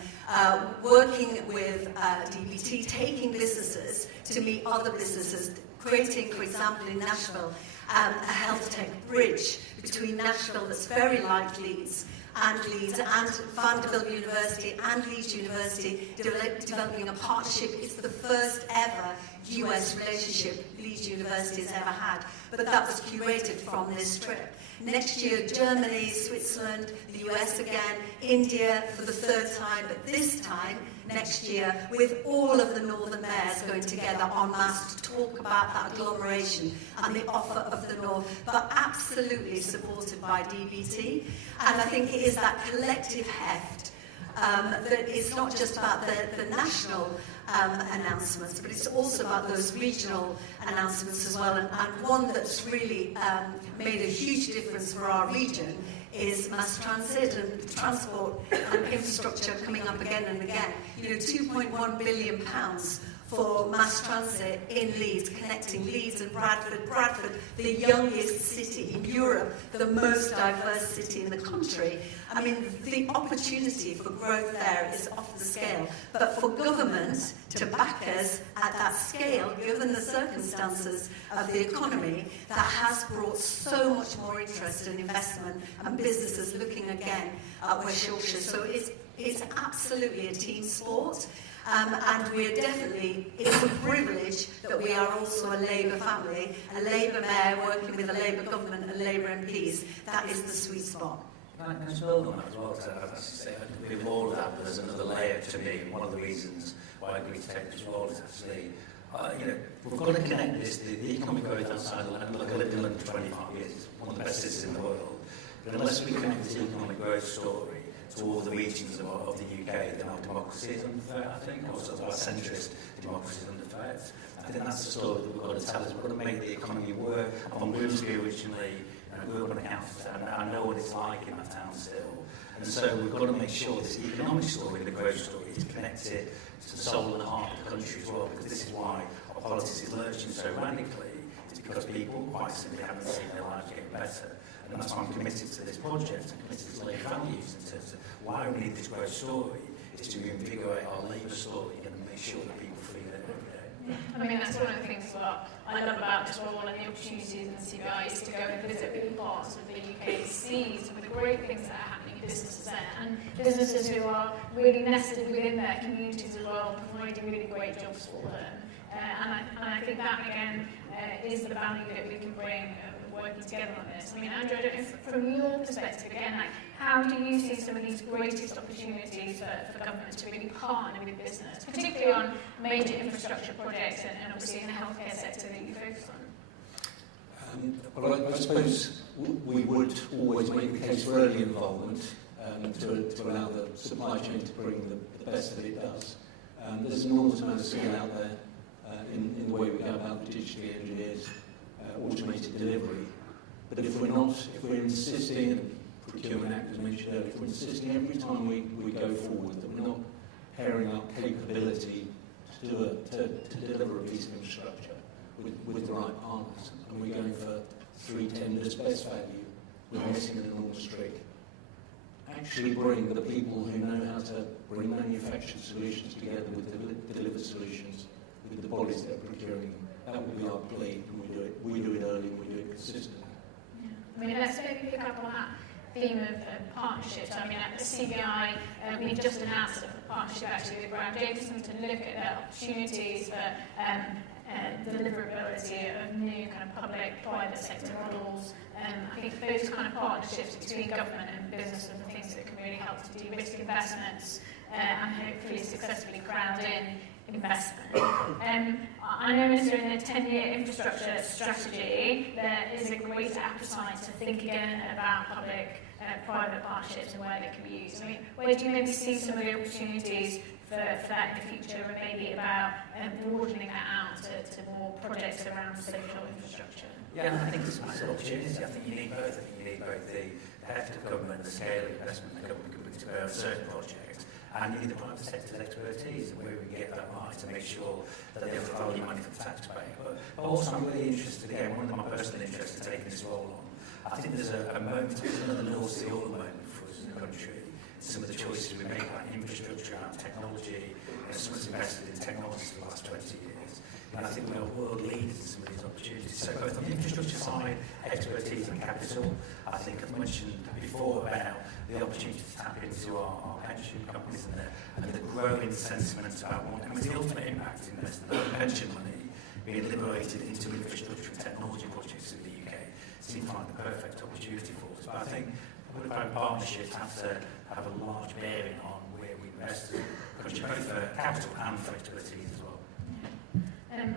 working with DBT, taking businesses to meet other businesses, creating, for example, in Nashville, a health tech bridge between Nashville that's very like Leeds and Vanderbilt University and Leeds University, developing a partnership. It's the first ever US relationship Leeds University has ever had, but that was curated from this trip. Next year, Germany, Switzerland, the US again, India for the third time, but this time, next year, with all of the Northern mayors going together en masse to talk about that agglomeration and the offer of the North, but absolutely supported by DBT. And I think it is that collective heft that it's not just about the national announcements, but it's also about those regional announcements as well. And one that's really made a huge difference for our region is mass transit and transport and infrastructure coming up again and again. £2.1 billion for mass transit in Leeds, connecting Leeds and Bradford. Bradford, the youngest city in Europe, the most diverse city in the country. I mean, the opportunity for growth there is off the scale. But for government to back us at that scale, given the circumstances of the economy, that has brought so much more interest and investment and businesses looking again at West Yorkshire. So it's absolutely a team sport. And we're definitely, it's a privilege that we are also a Labour family, a Labour mayor working with a Labour government and Labour MPs. That is the sweet spot. Can I just build on that as well? Because I think more of that, there's another layer to me. One of the reasons why I agree to take this role is actually, we've got to connect this, the economic growth outside of London. Look, I lived in London for 25 years. It's one of the best cities in the world. But unless we connect this economic growth story to all the regions of the UK, then our democracy is under threat, I think, also our centrist democracy is under threat. I think that's the story that we've got to tell us. We've got to make the economy work. I'm from Grimsby originally, and I grew up in a council, and I know what it's like in that town still. And so we've got to make sure this economic story, the growth story, is connected to the soul and heart of the country as well, because this is why our politics is lurching so radically. It's because people quite simply haven't seen their lives get better. And that's why I'm committed to this project, I'm committed to labour values in terms of why we need this growth story, is to reinvigorate our labour story and make sure that people feel it every day. I mean, that's one of the things that I love about this role and the opportunities in the CBI is to go and visit all parts of the UK, see some of the great things that are happening in businesses there, and businesses who are really nested within their communities as well, providing really great jobs for them. And I think that, again, is the value that we can bring working together on this. I mean, Andrew, I don't know, from your perspective, again, like, how do you see some of these greatest opportunities for government to really partner with business, particularly on major infrastructure projects and obviously in the healthcare sector that you focus on? Well, I suppose we would always make the case for early involvement to allow the supply chain to bring the best that it does. There's an enormous amount of skill out there in the way we go about the digitally engineered automated delivery. But if we're insisting, and Procurement Act was mentioned earlier, if we're insisting every time we go forward that we're not pairing up capability to deliver a piece of infrastructure with the right partners, and we're going for 3 tenders best value, we're missing an enormous trick. Actually bring the people who know how to bring manufactured solutions together with delivered solutions, with the bodies that are procuring them. That will be our plea, and we do it early and we do it consistently. Yeah. I mean, let's maybe pick up on that theme of partnerships. I mean, at the CBI, we just announced a partnership actually with Brown Jacobson to look at the opportunities for deliverability of new kind of public-private sector models. I think those kind of partnerships between government and business are the things that can really help to de-risk investments and hopefully successfully crowd in investment. I know, Minister, in the 10-year infrastructure strategy, there is a great appetite to think again about public-private partnerships and where they can be used. I mean, where do you maybe see some of the opportunities for that in the future, and maybe about broadening that out to more projects around social infrastructure? Yeah, I think there's massive opportunity. I think you need both. I think you need both the heft of government, the scale of investment the government can bring to bear on certain projects, and you need the private sector's expertise and where we can get that right to make sure that they have value money for the taxpayer. But also, I'm really interested, again, one of my personal interests in taking this role on. I think there's a moment, another North Sea oil moment for us in the country. Some of the choices we make about infrastructure, around technology, so much invested in technology for the last 20 years. And I think we are world leaders in some of these opportunities. So both on the infrastructure side, expertise and capital. I think I've mentioned before about the opportunity to tap into our pension companies and the growing sentiment about the ultimate impact in investing our pension money being liberated into infrastructure and technology projects in the UK. Seems like the perfect opportunity for us. But I think public-private partnerships have to have a large bearing on where we invest in the country, both for capital and for expertise as well. And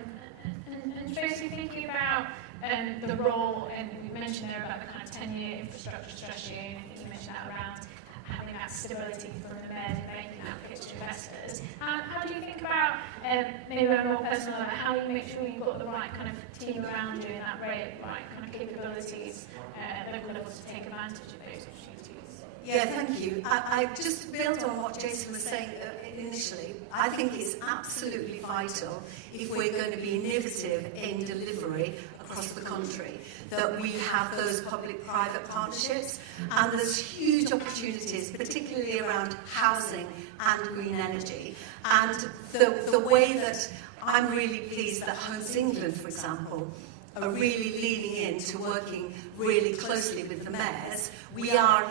Tracy, thinking about the role, and you mentioned there about the kind of 10-year infrastructure strategy, and I think you mentioned that around having that stability from the mayors and making that pitch to investors. How do you think about, maybe on a more personal level, how you make sure you've got the right kind of team around you and that right kind of capabilities at local levels to take advantage of those opportunities? Yeah, thank you. I just build on what Jason was saying initially. I think it's absolutely vital, if we're going to be innovative in delivery across the country, that we have those public-private partnerships. And there's huge opportunities, particularly around housing and green energy. And the way that I'm really pleased that Homes England, for example, are really leaning into working really closely with the mayors. We are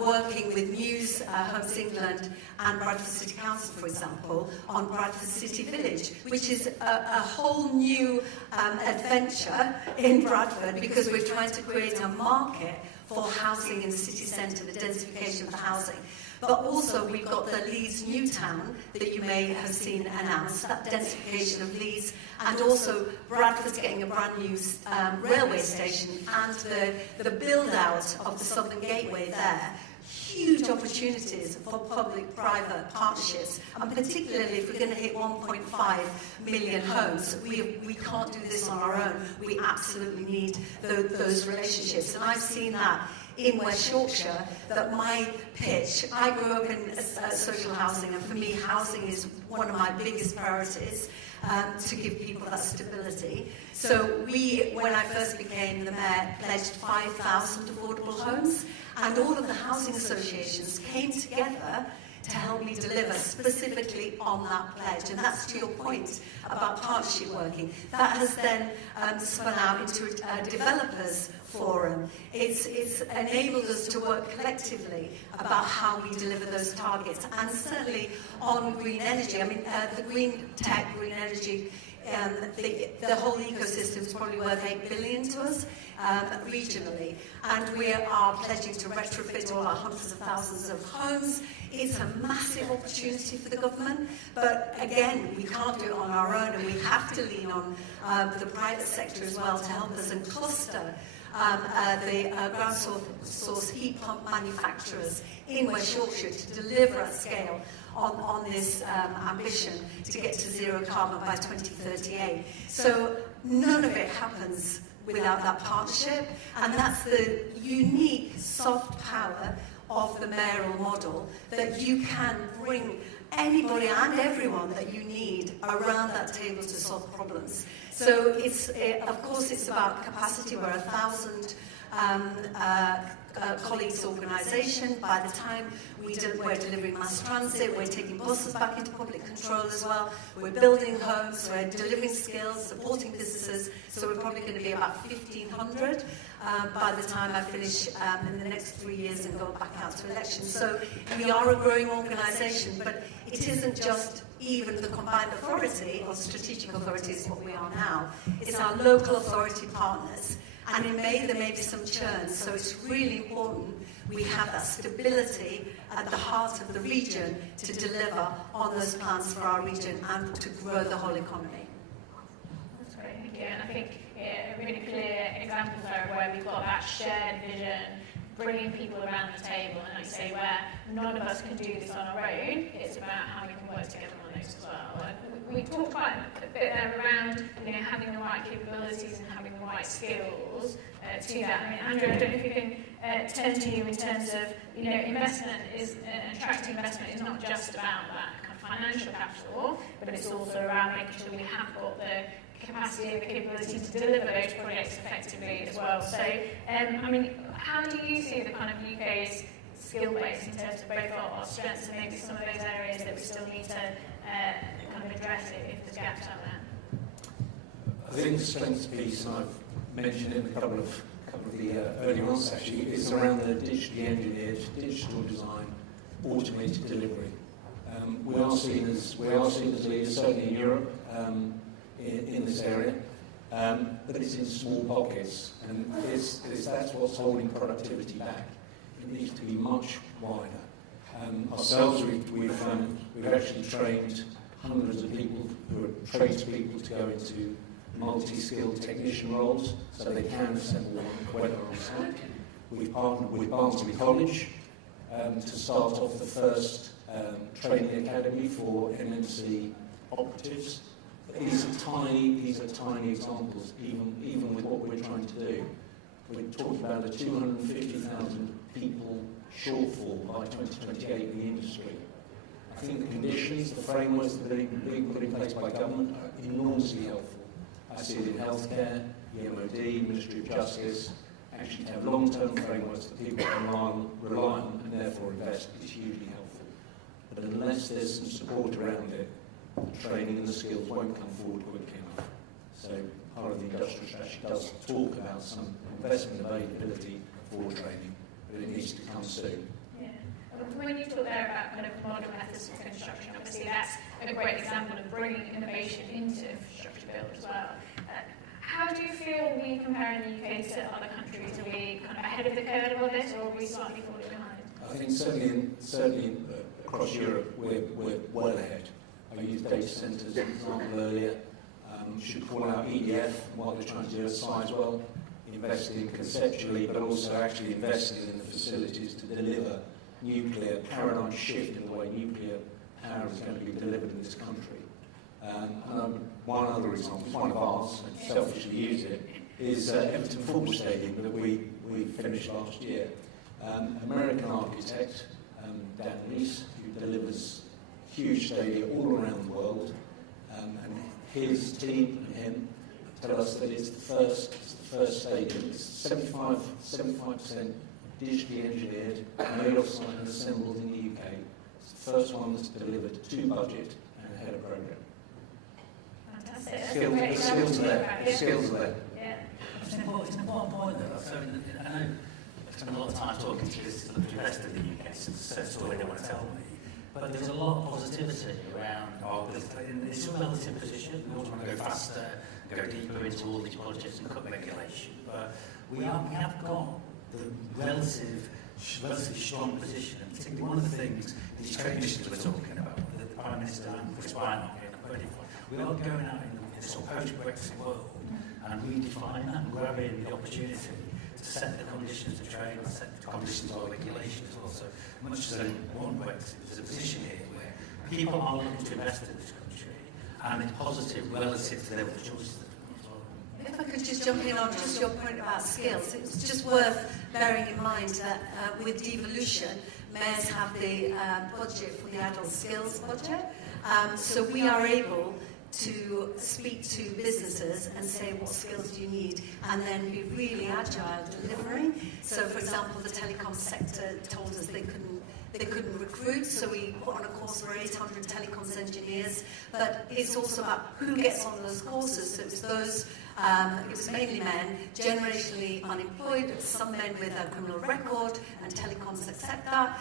working with News, Homes England and Bradford City Council, for example, on Bradford City Village, which is a whole new adventure in Bradford, because we're trying to create a market for housing in the city centre, the densification of the housing. But also we've got the Leeds New Town that you may have seen announced, that densification of Leeds, and also Bradford's getting a brand new railway station, and the build out of the Southern Gateway there huge opportunities for public-private partnerships, and particularly if we're going to hit 1.5 million homes, we can't do this on our own. We absolutely need those relationships, and I've seen that in West Yorkshire, that my pitch, I grew up in social housing, and for me housing is one of my biggest priorities, to give people that stability. So when I first became the mayor, pledged 5,000 affordable homes, and all of the housing associations came together to help me deliver specifically on that pledge. And that's to your point about partnership working. That has then spun out into a developers forum. It's enabled us to work collectively about how we deliver those targets. And certainly on green energy, I mean, the green tech, green energy, the whole ecosystem is probably worth 8 billion to us regionally, and we are pledging to retrofit all our hundreds of thousands of homes. It's a massive opportunity for the government, but again, we can't do it on our own, and we have to lean on the private sector as well to help us and cluster the ground source heat pump manufacturers in West Yorkshire to deliver at scale on this ambition to get to zero carbon by 2038. So none of it happens without that partnership, and that's the unique soft power of the mayoral model, that you can bring anybody and everyone that you need around that table to solve problems. So of course it's about capacity. We're 1,000 colleagues organisation. By the time we're delivering mass transit, we're taking buses back into public control as well. We're building homes, we're delivering skills, supporting businesses. So we're probably going to be about 1,500 by the time I finish in the next 3 years and go back out to elections. So we are a growing organisation, but it isn't just even the combined authority or strategic authority is what we are now. It's our local authority partners. And in May, there may be some churn, so it's really important we have that stability at the heart of the region to deliver on those plans for our region and to grow the whole economy. That's great, thank you. And I think really clear examples there where we've got that shared vision, bringing people around the table, and like you say, where none of us can do this on our own, it's about how we can work together on those as well. We talked quite a bit there around having the right capabilities and having the right skills to that. I mean, Andrew, I don't know if you can turn to you in terms of, investment is, attracting investment is not just about that kind of financial capital, but it's also around making sure we have got the capacity and the capability to deliver those projects effectively as well. So, I mean, how do you see the kind of UK's skill base in terms of both our strengths and maybe some of those areas that we still need to kind of address if there's gaps out there? I think the strengths piece, and I've mentioned it in a couple of the earlier on actually, is around the digitally engineered, digital design, automated delivery. We are seen as leaders, certainly in Europe, in this area, but it's in small pockets, and that's what's holding productivity back. It needs to be much wider. Ourselves, we've actually trained hundreds of people who are tradespeople to go into multi-skilled technician roles, so they can assemble equipment on site. We've partnered with Barnsley College to start off the first training academy for MNC operatives. These are tiny examples, even with what we're trying to do. We're talking about a 250,000 people shortfall by 2028 in the industry. I think the conditions, the frameworks that are being put in place by government are enormously helpful. I see it in healthcare, the MOD, Ministry of Justice, actually to have long-term frameworks that people can rely on and therefore invest is hugely helpful. But unless there's some support around it, the training and the skills won't come forward quickly enough. So part of the industrial strategy does talk about some investment availability for training, but it needs to come soon. Yeah. When you talk there about kind of modern methods of construction, obviously that's a great example of bringing innovation into infrastructure build as well. How do you feel we compare in the UK to other countries? Are we kind of ahead of the curve on this, or are we slightly falling behind? I think certainly across Europe we're well ahead. I used data centres as an example earlier. Should call out EDF, what they're trying to do at Sizewell, investing conceptually, but also actually investing in the facilities to deliver nuclear paradigm shift in the way nuclear power is going to be delivered in this country. One other example, one of ours, I selfishly use it, is Everton Football Stadium that we finished last year. American architect, Dan Rees, who delivers huge stadia all around the world, and his team and him tell us that it's the first stadium. It's 75% digitally engineered, made off-site and assembled in the UK. It's the first one that's delivered to budget and ahead of programme. Fantastic. The skills there. The skills there. Yeah. It's an important point, though. So, I know I spent a lot of time talking to this investor in the UK, so it's a story they want to tell me. But there's a lot of positivity around it's a relative position. We always want to go faster, go deeper into all these projects and cut regulation. But we have got the relatively strong position, and particularly one of the things these trade missions we're talking about, the Prime Minister and Chris Badenoch getting ready for. We are going out in this sort of post-Brexit world and redefining that and grabbing the opportunity to set the conditions of trade and set the conditions of regulation as well. So much as I want Brexit, there's a position here where people are looking to invest in this country and it's positive relative to their choices. If I could just jump in on just your point about skills, it's just worth bearing in mind that with devolution, mayors have the budget for the adult skills budget. So we are able to speak to businesses and say what skills do you need, and then be really agile delivering. So, for example, the telecom sector told us they couldn't recruit, so we put on a course for 800 telecoms engineers. But it's also about who gets on those courses. So it was those. It was mainly men, generationally unemployed, some men with a criminal record, and telecoms accept that.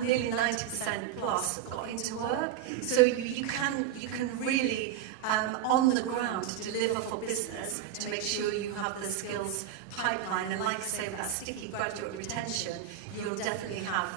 Nearly 90% plus got into work. So you can really, on the ground, deliver for business to make sure you have the skills pipeline. And like I say, with that sticky graduate retention, you'll definitely have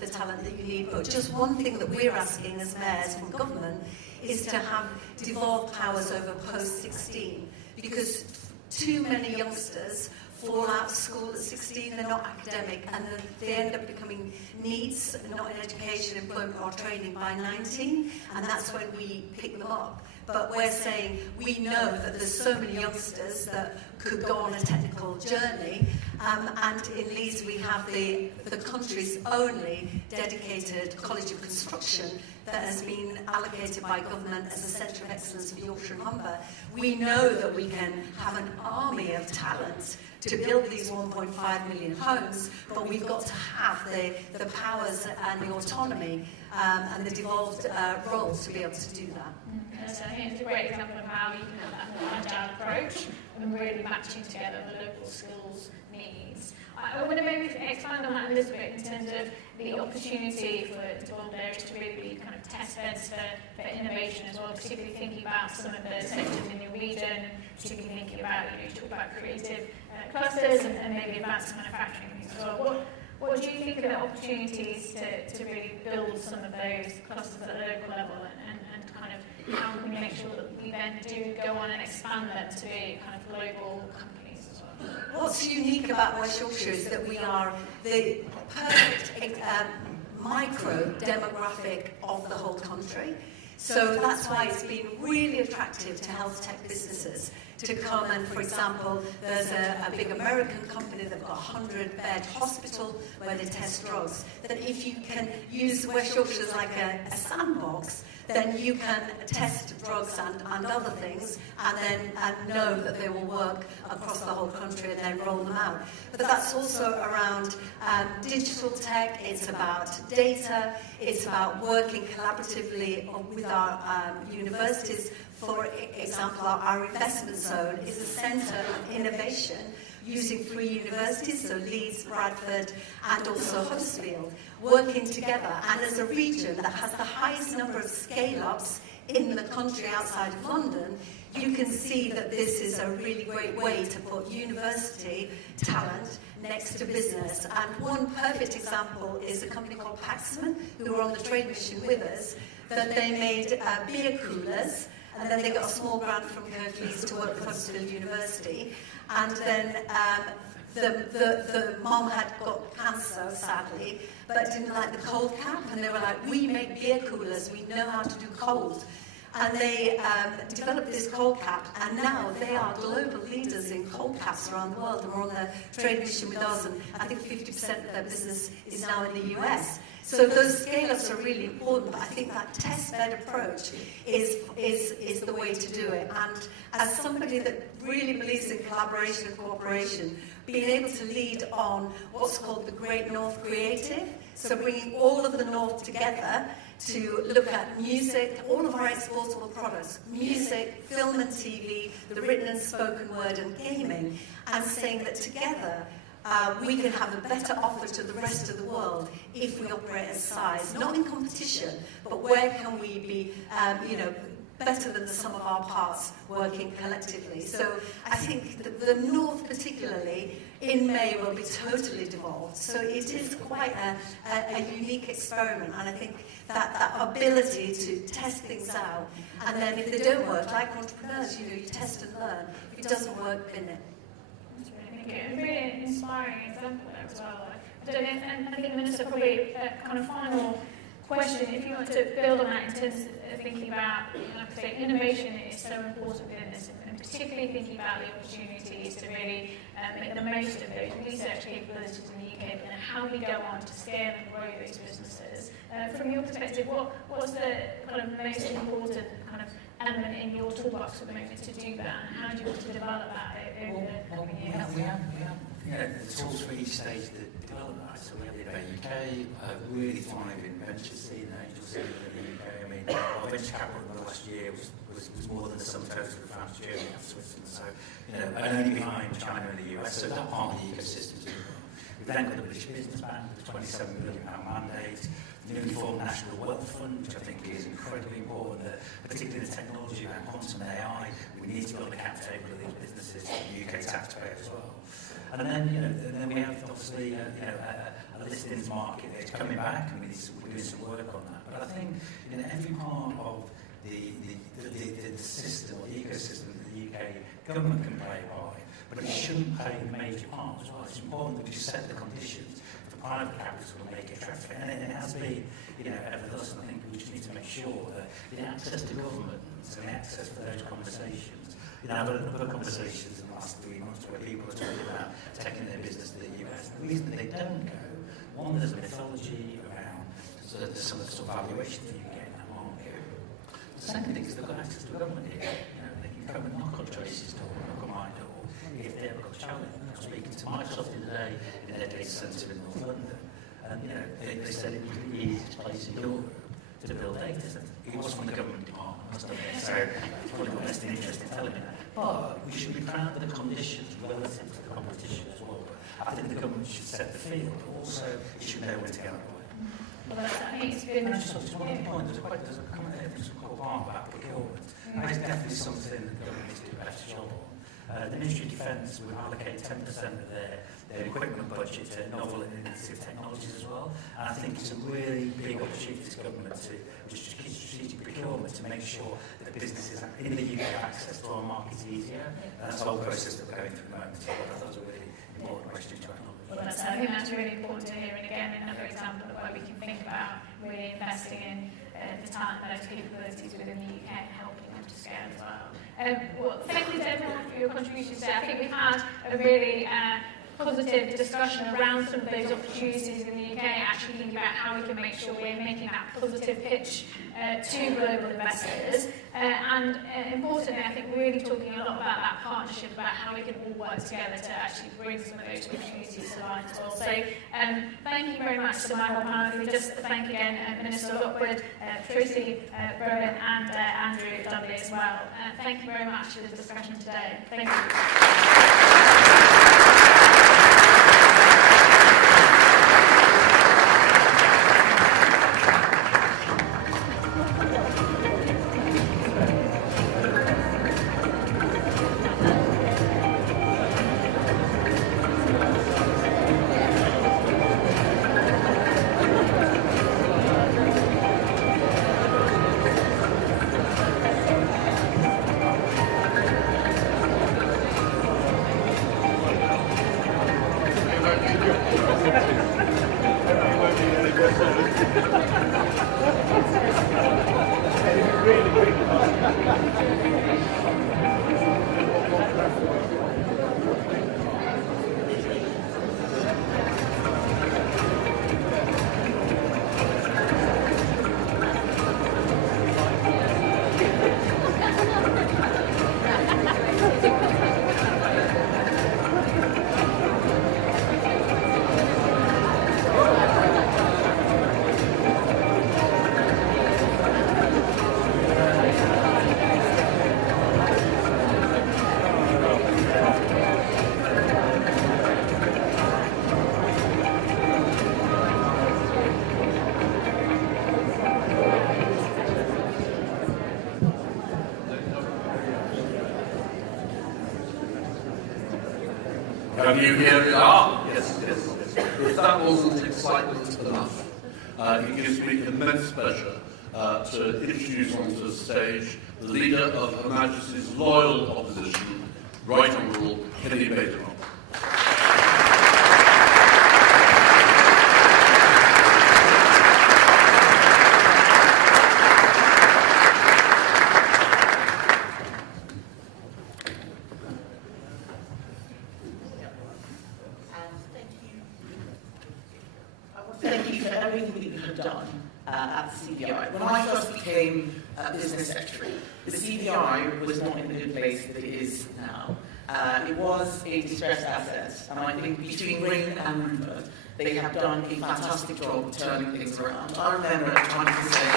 the talent that you need. But just one thing that we're asking as mayors from government is to have devolved powers over post-16. Because too many youngsters fall out of school at 16, they're not academic, and then they end up becoming needs, not in education, employment or training by 19, and that's when we pick them up. But we're saying we know that there's so many youngsters that could go on a technical journey, and in Leeds we have the country's only dedicated College of Construction that has been allocated by government as a centre of excellence for Yorkshire and Humber. We know that we can have an army of talent to build these 1.5 million homes, but we've got to have the powers and the autonomy and the devolved roles to be able to do that. So I think it's a great example of how you can have that more agile approach and really matching together the local skills needs. I want to maybe expand on that a little bit in terms of the opportunity for devolved areas to really be kind of test beds for innovation as well, particularly thinking about some of the sectors in your region, and particularly thinking about, you talk about creative clusters and maybe advanced manufacturing as well. What do you think are the opportunities to really build some of those clusters at a local level, and kind of how can we make sure that we then do go on and expand them to be kind of global companies as well? What's unique about West Yorkshire is that we are the perfect micro demographic of the whole country. So that's why it's been really attractive to health tech businesses to come and, for example, there's a big American company that's got a 100-bed hospital where they test drugs, that if you can use West Yorkshire as like a sandbox, then you can test drugs and other things and know that they will work across the whole country and then roll them out. But that's also around digital tech, it's about data, it's about working collaboratively with our universities. For example, our investment zone is a centre of innovation using 3 universities, so Leeds, Bradford, and also Huddersfield, working together. And as a region that has the highest number of scale-ups in the country outside of London, you can see that this is a really great way to put university talent next to business. And one perfect example is a company called Paxman, who were on the trade mission with us, that they made beer coolers, and then they got a small grant from Hercules to work with Huddersfield University. And then the mom had got cancer, sadly, but didn't like the cold cap, and they were like, we make beer coolers, we know how to do cold. And they developed this cold cap, and now they are global leaders in cold caps around the world, and we're on their trade mission with us, and I think 50% of their business is now in the US. So those scale-ups are really important, but I think that test-bed approach is the way to do it. And as somebody that really believes in collaboration and cooperation, being able to lead on what's called the Great North Creative, so bringing all of the North together to look at music, all of our exportable products, music, film and TV, the written and spoken word and gaming, and saying that together we can have a better offer to the rest of the world if we operate as size, not in competition, but where can we be, better than the sum of our parts working collectively. So I think that the North particularly in May will be totally devolved. So it is quite a unique experiment, and I think that ability to test things out, and then if they don't work, like entrepreneurs, you test and learn. If it doesn't work, bin it. Thank you. And really inspiring example there as well. I don't know, and I think the Minister probably kind of final question, if you want to build on that in terms of thinking about, like I say, innovation is so important within this, and particularly thinking about the opportunities to really make the most of those research capabilities in the UK, and how we go on to scale and grow those businesses. From your perspective, what's the kind of most important kind of element in your toolbox at the moment to do that, and how do you want to develop that over the coming years? We have the tools for each stage of the development. So we have the UK, really thriving venture scene, angel scene in the UK. I mean, our venture capital in the last year was more than the sum total we found in Germany and Switzerland. So, and only behind China and the US. So that part of the ecosystem is important. We've then got the British Business Bank, the £27 billion mandate, the newly formed National Wealth Fund, which I think is incredibly important, particularly the technology around quantum and AI. We need to build a cap table of these businesses for the UK taxpayer as well. And then, and then we have obviously, a listings market that's coming back, and we're doing some work on that. But I think, every part of the system, or the ecosystem that the UK government can play by, but it shouldn't play a major part as well. It's important that we just set the conditions for private capital to make it attractive. And it has been, ever thus, and I think we just need to make sure that the access to government and the access to those conversations. I've had a number of conversations in the last 3 months where people are talking about taking their business to the US. The reason that they don't go, one, there's a mythology around some of the sort of valuations that you get in that market. The second thing is they've got access to government here. They can come and knock on Tracy's door, knock on my door, if they ever got a challenge. I was speaking to Microsoft the other day in their data centre in North London, and they said it was the easiest place in Europe to build data centres. It was from the government department, so it's probably not best in interest in telling me that. But we should be proud of the conditions relative to the competition as well. I think the government should set the field, but also it should know when to get out of the way. Well, I think it's been... Just one other point, there's a comment there from some part about procurement. That is definitely something the government needs to do a better job on. The Ministry of Defence will allocate 10% of their equipment budget to novel and innovative technologies as well. And I think it's a really big opportunity for this government to just strategic procurement to make sure that businesses in the UK have access to our markets easier. And that's the whole process that we're going through at the moment. So I thought that was a really important question to acknowledge. Well, I think that's really important to hear, and again, another example of where we can think about really investing in the talent and those capabilities within the UK and helping them to scale as well. Well, thank you to everyone for your contributions there. I think we've had a really positive discussion around some of those opportunities in the UK, actually thinking about how we can make sure we're making that positive pitch to global investors. And importantly, I think really talking a lot about that partnership, about how we can all work together to actually bring some of those opportunities to life as well. So thank you very much to my whole panel. Just thank again Minister Lockwood, Tracy Bowen and Andrew Dudley as well. Thank you very much for the discussion today. Thank you. Can you hear it? Ah, yes. If that wasn't excitement enough, it gives me immense pleasure to introduce onto the stage the leader of Her Majesty's loyal opposition, Right Honourable Kemi Badenoch. Thank you for everything that you have done at the CBI. When I first became business secretary, the CBI was not in the good place that it is now. It was a distressed asset, and I think between Ring and Rupert, they have done a fantastic job turning things around. I remember at times to say,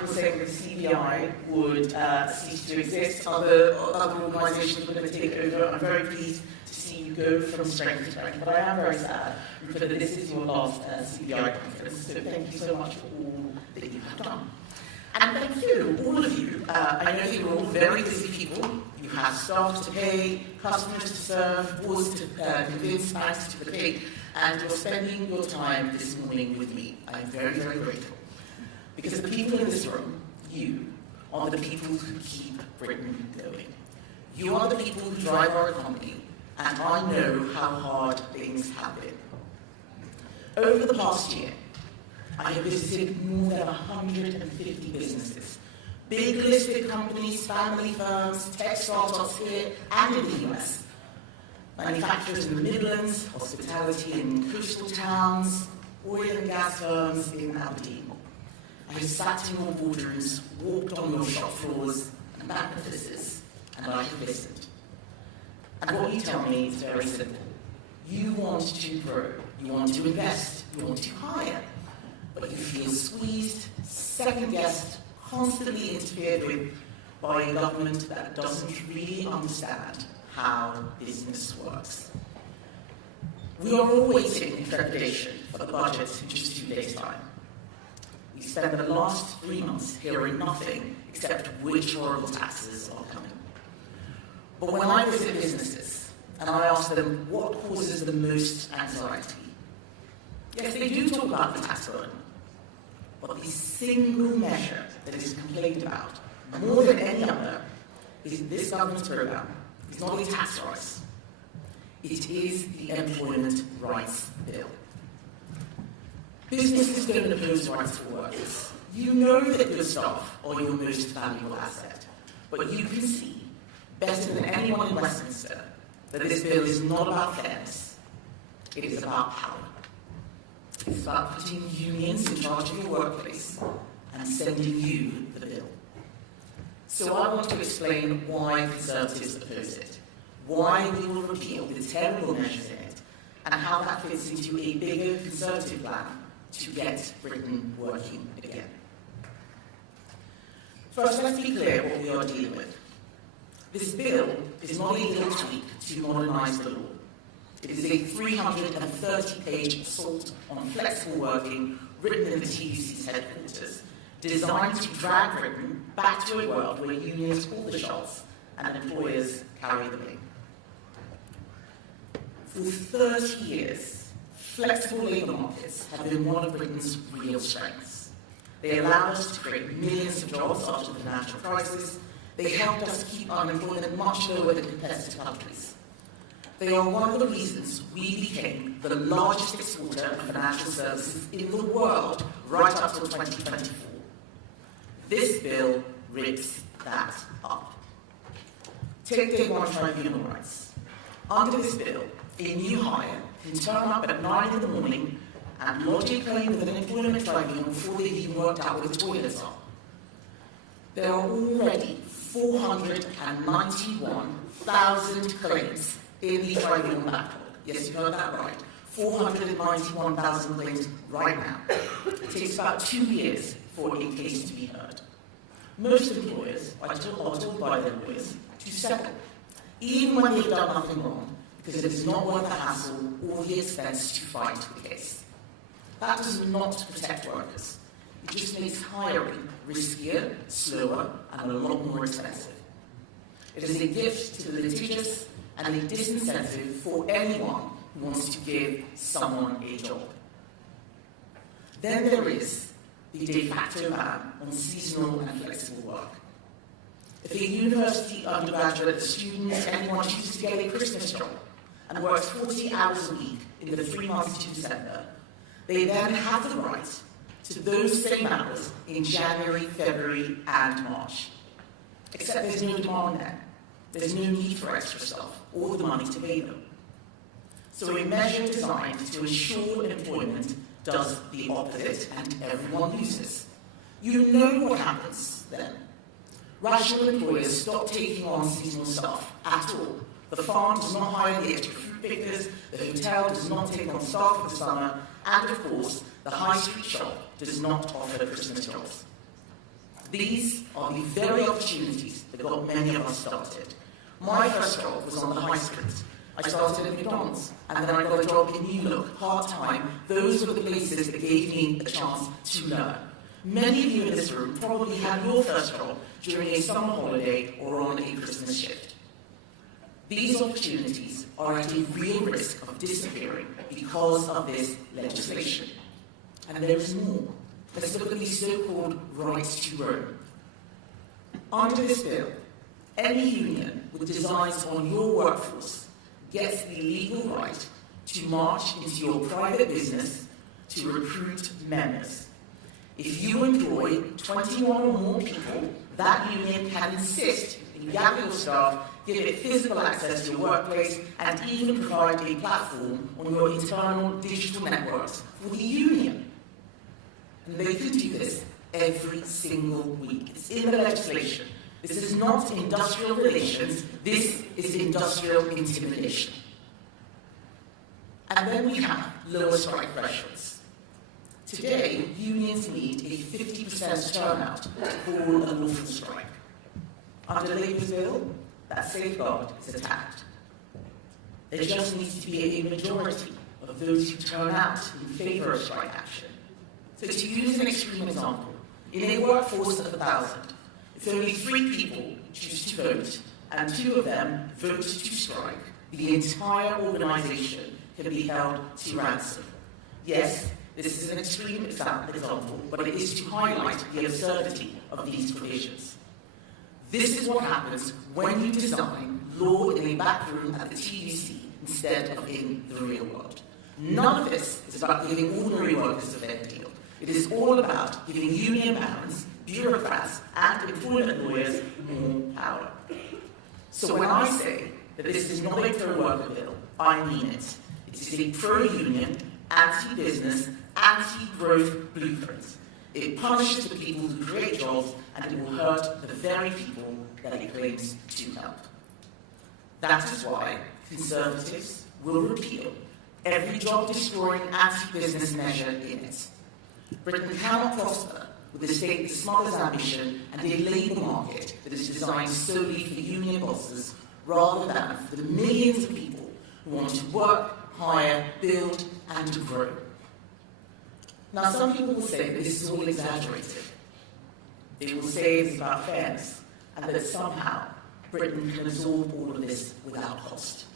people saying that the CBI would cease to exist, other organisations would never take over. I'm very pleased to see you go from strength to strength, but I am very sad that this is your last CBI conference, so thank you so much for all that you have done. And thank you, all of you. I know that you're all very busy people. You have staff to pay, customers to serve, boards to convince, banks to placate, and you're spending your time this morning with me. I'm very, very grateful. Because the people in this room, you, are the people who keep Britain going. You are the people who drive our economy, and I know how hard things have been. Over the past year, I have visited more than 150 businesses, big listed companies, family firms, tech startups here and in the US, manufacturers in the Midlands, hospitality in coastal towns, oil and gas firms in Aberdeen. I have sat in your boardrooms, walked on your shop floors and back offices, and I have listened. And what you tell me is very simple. You want to grow, you want to invest, you want to hire, but you feel squeezed, second-guessed, constantly interfered with by a government that doesn't really understand how business works. We are all waiting in trepidation for the budget in just 2 days' time. We spent the last 3 months hearing nothing except which horrible taxes are coming. But when I visit businesses and I ask them what causes the most anxiety, yes, they do talk about the tax burden, but the single measure that is complained about more than any other is this government's programme. It's not a tax rise. It is the Employment Rights Bill. Businesses don't oppose rights for workers. You know that good staff are your most valuable asset, but you can see, better than anyone in Westminster, that this bill is not about fairness. It is about power. It's about putting unions in charge of your workplace and sending you the bill. So I want to explain why Conservatives oppose it, why we will repeal the terrible measures in it, and how that fits into a bigger Conservative plan to get Britain working again. First, let's be clear what we are dealing with. This bill is not a little tweak to modernise the law. It is a 330-page assault on flexible working written in the TUC's headquarters, designed to drag Britain back to a world where unions call the shots and employers carry the blame. For 30 years, flexible labour markets have been one of Britain's real strengths. They allowed us to create millions of jobs after the financial crisis. They helped us keep unemployment much lower than competitive countries. They are one of the reasons we became the largest exporter of financial services in the world right up till 2024. This bill rips that up. Take day one tribunal rights. Under this bill, a new hire can turn up at 9 in the morning and lodge a claim with an employment tribunal before they've even worked out where the toilets are. There are already 491,000 claims in the tribunal backlog. Yes, you heard that right. 491,000 claims right now. It takes about 2 years for a case to be heard. Most employers are told by their lawyers to settle, even when they've done nothing wrong, because it is not worth the hassle or the expense to fight the case. That does not protect workers. It just makes hiring riskier, slower, and a lot more expensive. It is a gift to the litigious and a disincentive for anyone who wants to give someone a job. Then there is the de facto ban on seasonal and flexible work. If a university undergraduate student, anyone chooses to get a Christmas job and works 40 hours a week in the 3 months to December, they then have the right to those same hours in January, February, and March. Except there's no demand then. There's no need for extra staff or the money to pay them. So a measure designed to ensure employment does the opposite and everyone loses. You know what happens then. Rational employers stop taking on seasonal staff at all. The farm does not hire the extra fruit pickers, the hotel does not take on staff for the summer, and of course, the high street shop does not offer Christmas jobs. These are the very opportunities that got many of us started. My first job was on the high street. I started at McDonald's, and then I got a job in New Look, part-time. Those were the places that gave me a chance to learn. Many of you in this room probably had your first job during a summer holiday or on a Christmas shift. These opportunities are at a real risk of disappearing because of this legislation. And there is more. Let's look at the so-called right to roam. Under this bill, any union with designs on your workforce gets the legal right to march into your private business to recruit members. If you employ 21 or more people, that union can insist that you gather your staff, give it physical access to your workplace, and even provide a platform on your internal digital networks for the union. And they can do this every single week. It's in the legislation. This is not industrial relations, this is industrial intimidation. And then we have lower strike thresholds. Today, unions need a 50% turnout to call a lawful strike. Under Labour's bill, that safeguard is attacked. There just needs to be a majority of those who turn out in favour of strike action. So to use an extreme example, in a workforce of 1,000, if only 3 people choose to vote and 2 of them vote to strike, the entire organisation can be held to ransom. Yes, this is an extreme example, but it is to highlight the absurdity of these provisions. This is what happens when you design law in a back room at the TUC instead of in the real world. None of this is about giving ordinary workers a fair deal. It is all about giving union barons, bureaucrats, and employment lawyers more power. So when I say that this is not a pro-worker bill, I mean it. It is a pro-union, anti-business, anti-growth blueprint. It punishes the people who create jobs, and it will hurt the very people that it claims to help. That is why Conservatives will repeal every job-destroying anti-business measure in it. Britain cannot prosper with a state that smothers ambition and a labour market that is designed solely for union bosses rather than for the millions of people who want to work, hire, build, and grow. Now, some people will say that this is all exaggerated. They will say it's about fairness and that somehow Britain can absorb all of this without cost.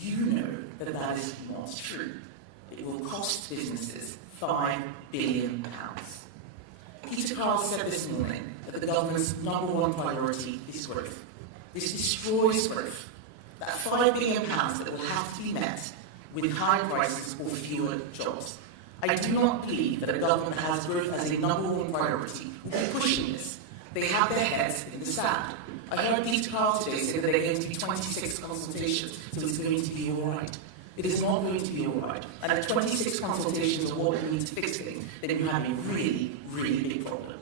You know that that is not true. It will cost businesses £5 billion. Peter Kyle said this morning that the government's #1 priority is growth. This destroys growth. That £5 billion that will have to be met with high prices or fewer jobs. I do not believe that the government has growth as a #1 priority. We're pushing this. They have their heads in the sand. I heard Peter Kyle today say that there are going to be 26 consultations, so it's going to be all right. It is not going to be all right. And if 26 consultations are what we need to fix things, then you have a really, really big problem.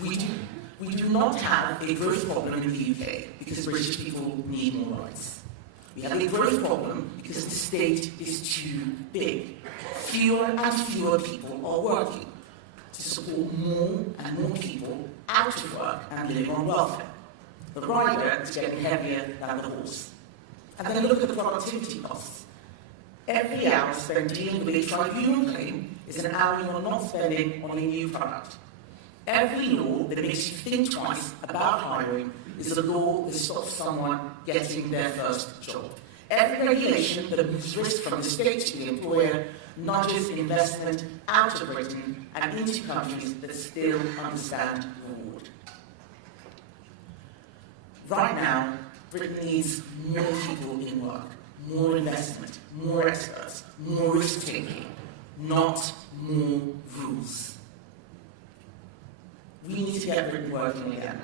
We do not have a growth problem in the UK because British people need more rights. We have a growth problem because the state is too big. Fewer and fewer people are working to support more and more people out of work and living on welfare. The rider is getting heavier than the horse. And then look at the productivity costs. Every hour spent dealing with a tribunal claim is an hour you are not spending on a new product. Every law that makes you think twice about hiring is a law that stops someone getting their first job. Every regulation that moves risk from the state to the employer nudges investment out of Britain and into countries that still understand reward. Right now, Britain needs more people in work, more investment, more experts, more risk-taking, not more rules. We need to get Britain working again.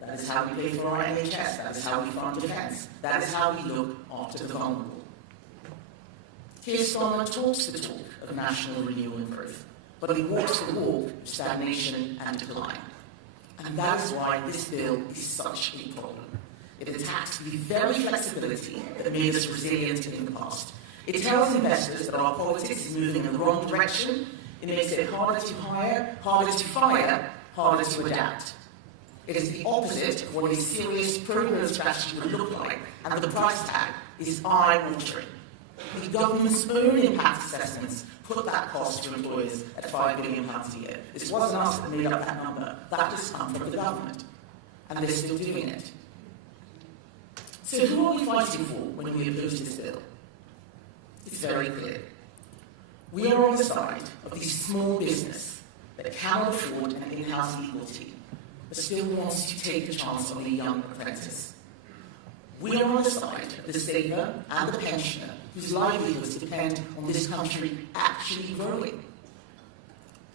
That is how we pay for our NHS, that is how we fund defence, that is how we look after the vulnerable. Keir Starmer talks the talk of national renewal and growth, but he walks the walk of stagnation and decline. And that is why this bill is such a problem. It attacks the very flexibility that made us resilient in the past. It tells investors that our politics is moving in the wrong direction. It makes it harder to hire, harder to fire, harder to adapt. It is the opposite of what a serious pro-growth strategy would look like, and the price tag is eye-watering. The government's own impact assessments put that cost to employers at £5 billion a year. This wasn't us that made up that number. That has come from the government, and they're still doing it. So who are we fighting for when we oppose this bill? It's very clear. We are on the side of the small business that cannot afford an in-house legal team, but still wants to take a chance on a young apprentice. We are on the side of the saver and the pensioner whose livelihoods depend on this country actually growing.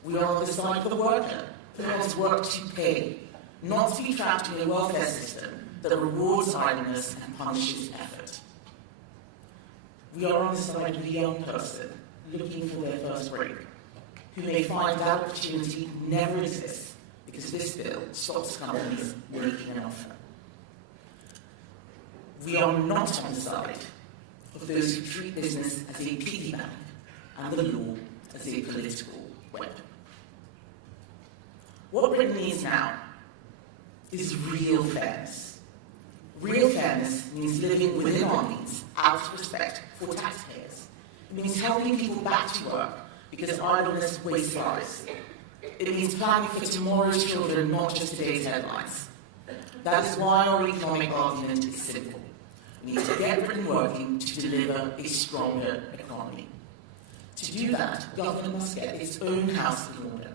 We are on the side of the worker who has work to pay, not to be trapped in a welfare system that rewards idleness and punishes effort. We are on the side of the young person looking for their first break, who may find that opportunity never exists because this bill stops companies making an offer. We are not on the side of those who treat business as a piggy bank and the law as a political weapon. What Britain needs now is real fairness. Real fairness means living within our means, out of respect for taxpayers. It means helping people back to work because idleness wastes lives. It means planning for tomorrow's children, not just today's headlines. That is why our economic argument is simple. We need to get Britain working to deliver a stronger economy. To do that, government must get its own house in order.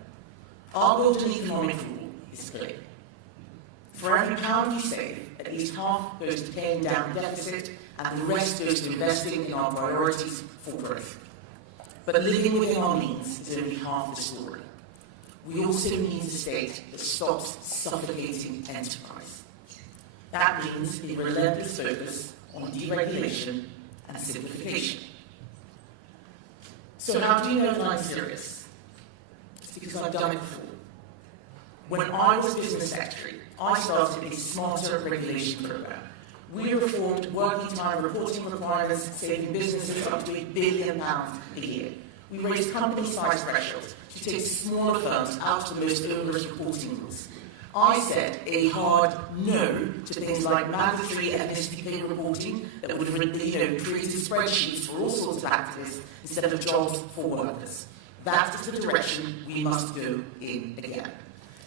Our golden economic rule is clear. For every pound we save, at least half goes to paying down deficit, and the rest goes to investing in our priorities for growth. But living within our means is only half the story. We also need a state that stops suffocating enterprise. That means a relentless focus on deregulation and simplification. So how do you know that I'm serious? It's because I've done it before. When I was business secretary, I started a smarter regulation program. We reformed working time reporting requirements, saving businesses up to £1 billion a year. We raised company size thresholds to take smaller firms out of the most onerous reporting rules. I said a hard no to things like mandatory ethnicity pay reporting that would have created spreadsheets for all sorts of activists instead of jobs for workers. That is the direction we must go in again.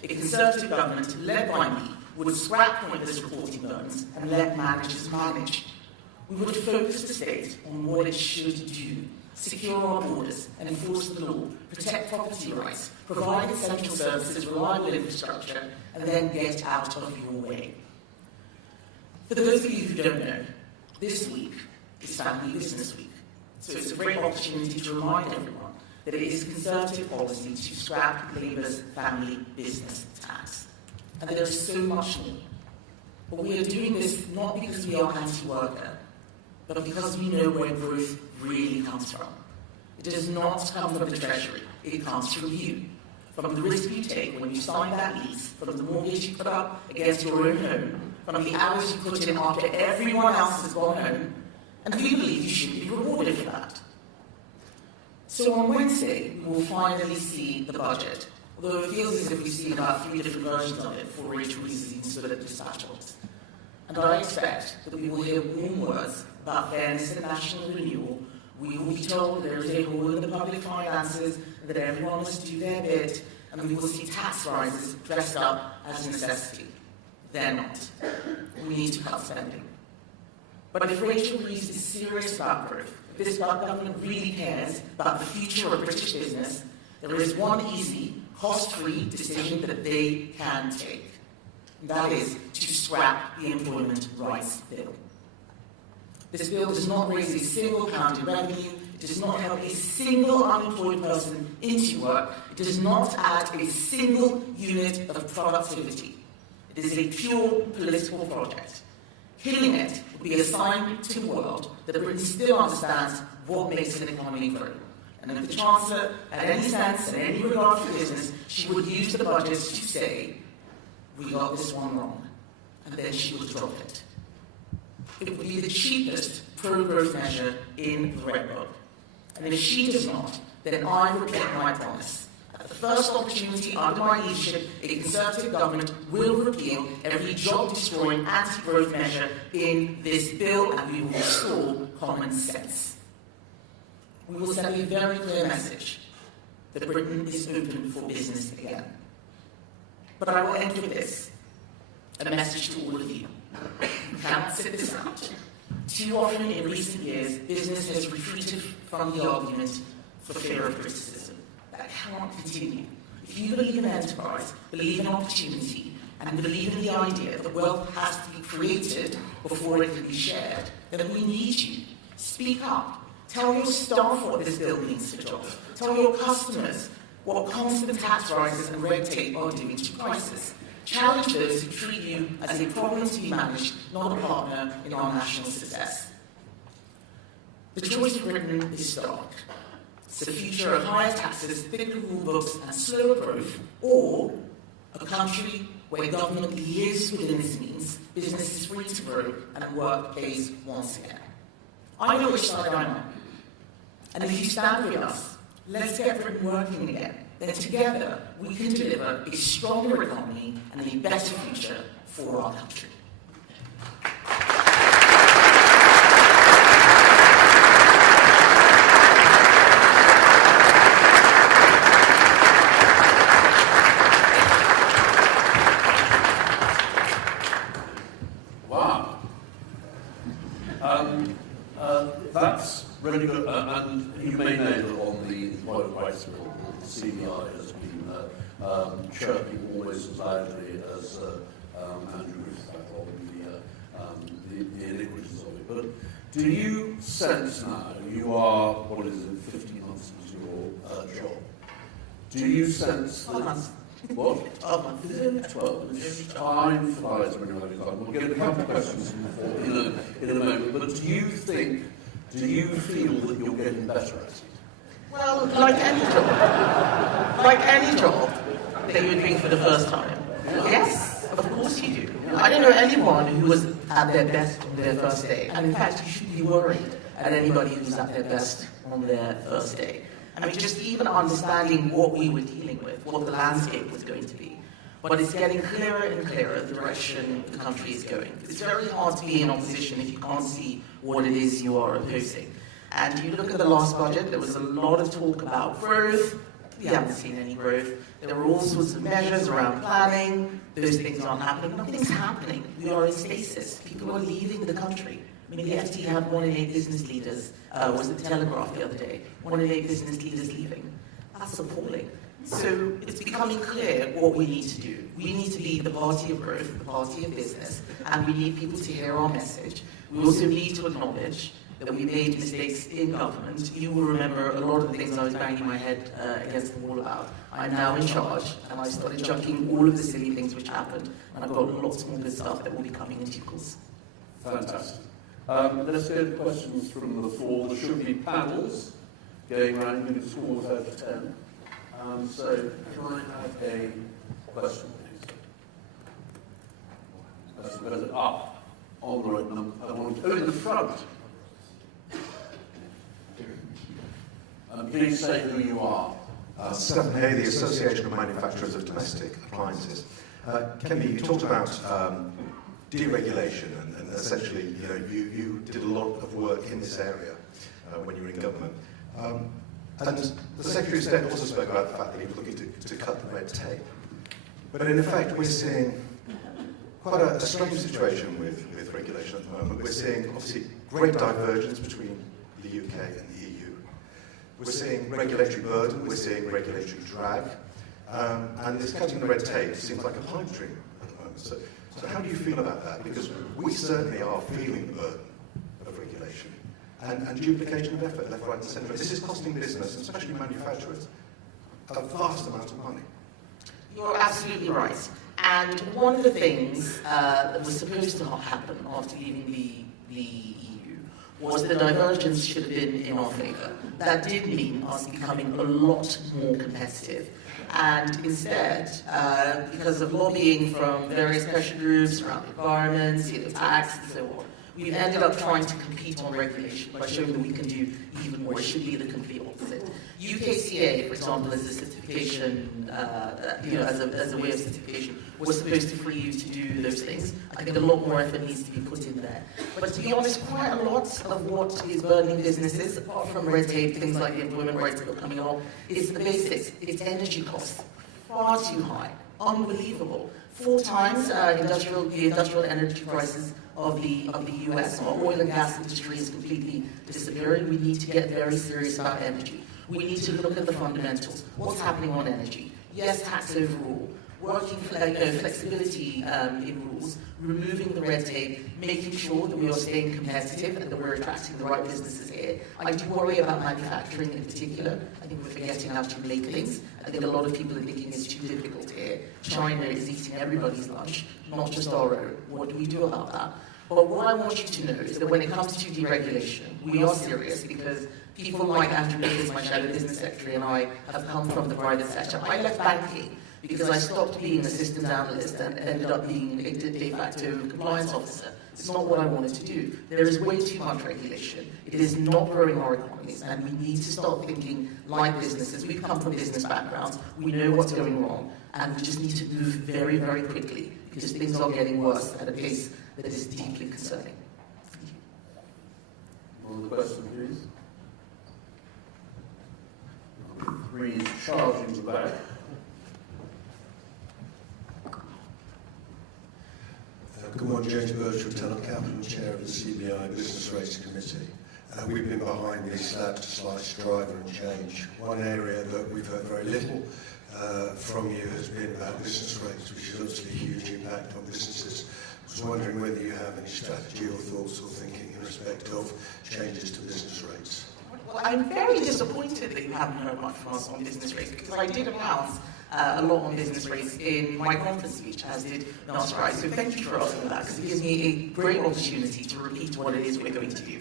A Conservative government, led by me, would scrap pointless reporting burdens and let managers manage. We would focus the state on what it should do: secure our borders and enforce the law, protect property rights, provide essential services, reliable infrastructure, and then get out of your way. For those of you who don't know, this week is Family Business Week, so it's a great opportunity to remind everyone that it is Conservative policy to scrap Labour's family business tax. And there is so much more. But we are doing this not because we are anti-worker, but because we know where growth really comes from. It does not come from the Treasury, it comes from you. From the risk you take when you sign that lease, from the mortgage you put up against your own home, from the hours you put in after everyone else has gone home, and we believe you should be rewarded for that. So on Wednesday, we will finally see the budget, although it feels as if we've seen about 3 different versions of it before Rachel Rees has even stood at dispatch box. And I expect that we will hear warm words about fairness and national renewal We will be told there is a hole in the public finances, that everyone must do their bit, and we will see tax rises dressed up as a necessity. They're not. We need to cut spending. But if Rachel Reeves is serious about growth, if this government really cares about the future of British business, there is one easy, cost-free decision that they can take. And that is to scrap the Employment Rights Bill. This bill does not raise a single pound in revenue, it does not help a single unemployed person into work, it does not add a single unit of productivity. It is a pure political project. Killing it would be a sign to the world that Britain still understands what makes an economy grow. And if the Chancellor had any sense and any regard for business, she would use the budget to say, we got this one wrong, and then she would drop it. It would be the cheapest pro-growth measure in the Red Book. And if she does not, then I repeat my promise. At the first opportunity under my leadership, a Conservative government will repeal every job-destroying anti-growth measure in this bill, and we will restore common sense. We will send a very clear message that Britain is open for business again. But I will end with this, a message to all of you. You cannot sit this out. Too often in recent years, business has retreated from the argument for fear of criticism. That cannot continue. If you believe in enterprise, believe in opportunity, and believe in the idea that wealth has to be created before it can be shared, then we need you. Speak up. Tell your staff what this bill means for jobs. Tell your customers what constant tax rises and red tape are doing to prices. Challenge those who treat you as a problem to be managed, not a partner in our national success. The choice for Britain is stark. It's the future of higher taxes, thicker rule books, and slower growth, or a country where government lives within its means, business is free to grow, and work pays once again. I know which side I'm on. And if you stand with us, let's get Britain working again. Then together, we can deliver a stronger economy and a better future for our country. Wow. That's really good. And you may know that on the Employment Rights Bill, the CBI has been chirping almost as loudly as Andrew on the iniquities of it. But do you sense now, you are, what is it, 15 months into your job, do you sense that... What? Is it 12? Time flies when you're having fun. We'll get a couple of questions in a moment. But do you feel that you're getting better at it? Well, like any job that you're doing for the first time. Yes, of course you do. I don't know anyone who was at their best on their first day. And in fact, you shouldn't be worried at anybody who's at their best on their first day. I mean, just even understanding what we were dealing with, what the landscape was going to be. But it's getting clearer and clearer the direction the country is going. It's very hard to be in opposition if you can't see what it is you are opposing. And you look at the last budget, there was a lot of talk about growth. We haven't seen any growth. There were all sorts of measures around planning. Those things aren't happening. Nothing's happening. We are in stasis. People are leaving the country. I mean, the FT had 1 in 8 business leaders, was the Telegraph the other day, 1 in 8 business leaders leaving. That's appalling. So it's becoming clear what we need to do. We need to be the party of growth, the party of business, and we need people to hear our message. We also need to acknowledge that we made mistakes in government. You will remember a lot of the things I was banging my head against the wall about. I'm now in charge, and I started junking all of the silly things which happened, and I've got lots more good stuff that will be coming in due course. Fantastic. Let's go to questions from the floor. There should be panels going around. You can score out of 10. So, can I have a question, please? On the right number. In the front. Please say who you are. Stephen Hay, the Association of Manufacturers of Domestic Appliances. Kemi, you talked about deregulation, and essentially, you did a lot of work in this area when you were in government. And the Secretary of State also spoke about the fact that he was looking to cut the red tape. But in effect, we're seeing quite a strange situation with regulation at the moment. We're seeing, obviously, great divergence between the UK and the EU. We're seeing regulatory burden, we're seeing regulatory drag, and this cutting the red tape seems like a pipe dream at the moment. So how do you feel about that? Because we certainly are feeling the burden of regulation and duplication of effort left, right and centre. This is costing business, especially manufacturers, a vast amount of money. You're absolutely right. And one of the things that was supposed to happen after leaving the EU was the divergence should have been in our favour. That did mean us becoming a lot more competitive. And instead, because of lobbying from various pressure groups around the environment, tax, and so on, we've ended up trying to compete on regulation by showing that we can do even more. It should be the complete opposite. UKCA, for example, as a certification, as a way of certification, was supposed to free you to do those things. I think a lot more effort needs to be put in there. But to be honest, quite a lot of what is burdening businesses, apart from red tape, things like the employment rights bill coming along, is the basics. It's energy costs. Far too high. Unbelievable. 4 times the industrial energy prices of the US. Our oil and gas industry is completely disappearing. We need to get very serious about energy. We need to look at the fundamentals. What's happening on energy? Yes, tax overall. Working flexibility in rules, removing the red tape, making sure that we are staying competitive and that we're attracting the right businesses here. I do worry about manufacturing in particular. I think we're forgetting how to make things. I think a lot of people are thinking it's too difficult here. China is eating everybody's lunch, not just our own. What do we do about that? But what I want you to know is that when it comes to deregulation, we are serious because people like Andrew Davis, my shadow business secretary, and I have come from the private sector. I left banking because I stopped being an assistant analyst and ended up being a de facto compliance officer. It's not what I wanted to do. There is way too much regulation. It is not growing our economies, and we need to start thinking like businesses. We've come from business backgrounds. We know what's going wrong, and we just need to move very, very quickly because things are getting worse at a pace that is deeply concerning. One other question, please. 3 charging the back. Good morning, James Birch, Lieutenant Capital Chair of the CBI Business Rates Committee. We've been behind the slab to slice driver and change. One area that we've heard very little from you has been about business rates, which is obviously a huge impact on businesses. I was wondering whether you have any strategy or thoughts or thinking in respect of changes to business rates. Well, I'm very disappointed that you haven't heard much from us on business rates because I did announce a lot on business rates in my conference speech, as did Nasser. So thank you for asking that because it gives me a great opportunity to repeat what it is we're going to do.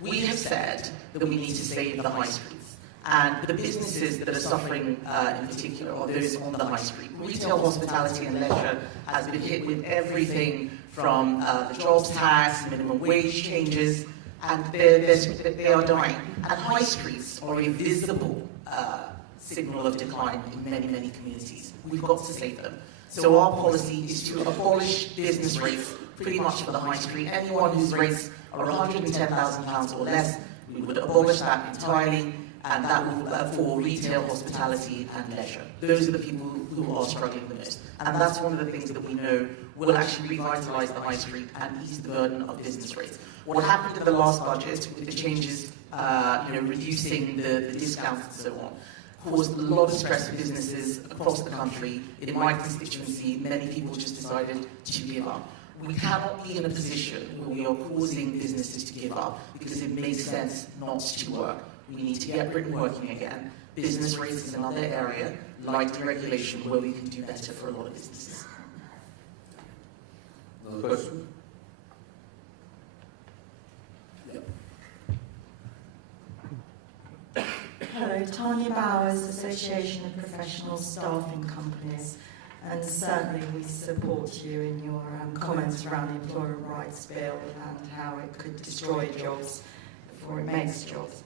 We have said that we need to save the high streets. And the businesses that are suffering in particular are those on the high street. Retail, hospitality and leisure has been hit with everything from the jobs tax, minimum wage changes, and they are dying. And high streets are a visible signal of decline in many, many communities. We've got to save them. So our policy is to abolish business rates pretty much for the high street. Anyone whose rates are £110,000 or less, we would abolish that entirely, and that will for retail, hospitality and leisure. Those are the people who are struggling the most. And that's one of the things that we know will actually revitalise the high street and ease the burden of business rates. What happened in the last budget with the changes, reducing the discounts and so on, caused a lot of stress for businesses across the country. In my constituency, many people just decided to give up. We cannot be in a position where we are causing businesses to give up because it makes sense not to work. We need to get Britain working again. Business rates is another area, like deregulation, where we can do better for a lot of businesses. Another question? Hello, Tanya Bowers, Association of Professional Staffing Companies, and certainly we support you in your comments around the Employment Rights Bill and how it could destroy jobs before it makes jobs.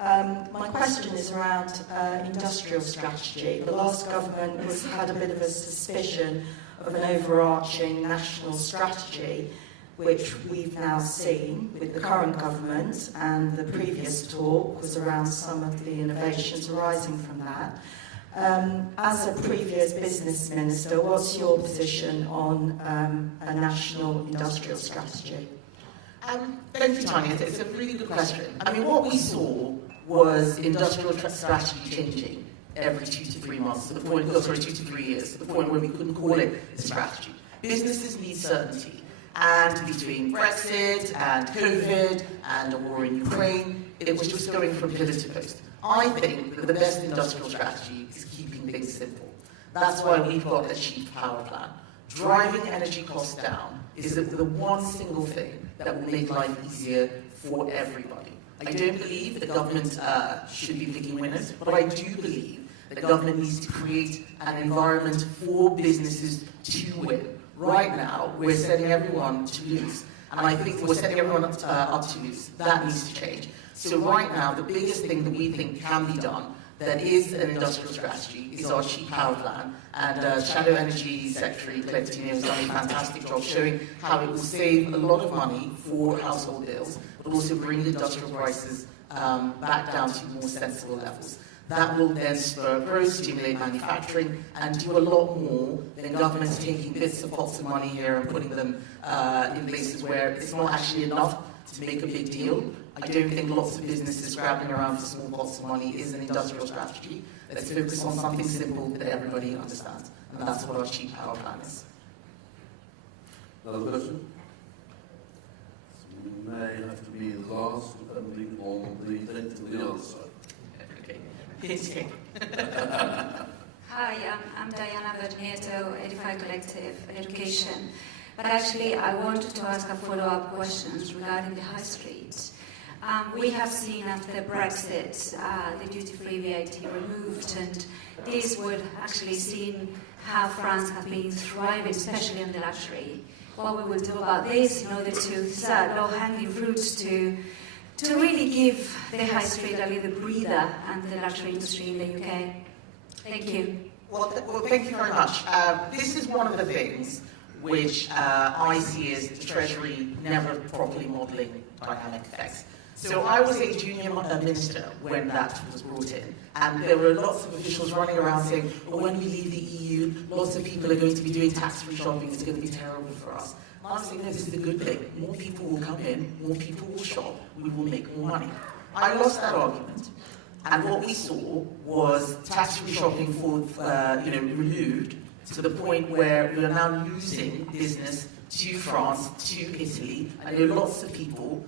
My question is around industrial strategy. The last government had a bit of a suspicion of an overarching national strategy, which we've now seen with the current government, and the previous talk was around some of the innovations arising from that. As a previous business minister, what's your position on a national industrial strategy? Thank you, Tanya. It's a really good question. I mean, what we saw was industrial strategy changing every 2 to 3 months, to the point, 2 to 3 years, to the point where we couldn't call it a strategy. Businesses need certainty. And between Brexit and COVID and the war in Ukraine, it was just going from pillar to post. I think that the best industrial strategy is keeping things simple. That's why we've got a cheap power plan. Driving energy costs down is the one single thing that will make life easier for everybody. I don't believe the government should be picking winners, but I do believe the government needs to create an environment for businesses to win. Right now, we're setting everyone to lose. And I think we're setting everyone up to lose. That needs to change. So right now, the biggest thing that we think can be done that is an industrial strategy is our cheap power plan. And Shadow Energy Secretary Claire Coutinho has done a fantastic job showing how it will save a lot of money for household bills, but also bring industrial prices back down to more sensible levels. That will then spur growth, stimulate manufacturing, and do a lot more than governments taking bits of pots of money here and putting them in places where it's not actually enough to make a big deal. I don't think lots of businesses scrabbling around for small pots of money is an industrial strategy. Let's focus on something simple that everybody understands, and that's what our cheap power plan is. Another question? May have to be the last, depending on the length of the answer. Okay. Hi, I'm Diana Vernieto, Edify Collective Education. But actually, I wanted to ask a follow-up questions regarding the high street. We have seen after Brexit the duty-free VAT removed, and this would actually seem how France has been thriving, especially in the luxury. What we will do about this in order to start low-hanging fruits to really give the high street a little breather and the luxury industry in the UK. Thank you. Well, thank you very much. This is one of the things which I see as the Treasury never properly modelling dynamic effects. So I was a junior minister when that was brought in, and there were lots of officials running around saying, well, when we leave the EU, lots of people are going to be doing tax-free shopping, it's going to be terrible for us. And I was saying, no, this is a good thing. More people will come in, more people will shop, we will make more money. I lost that argument, and what we saw was tax-free shopping removed to the point where we are now losing business to France, to Italy. I know lots of people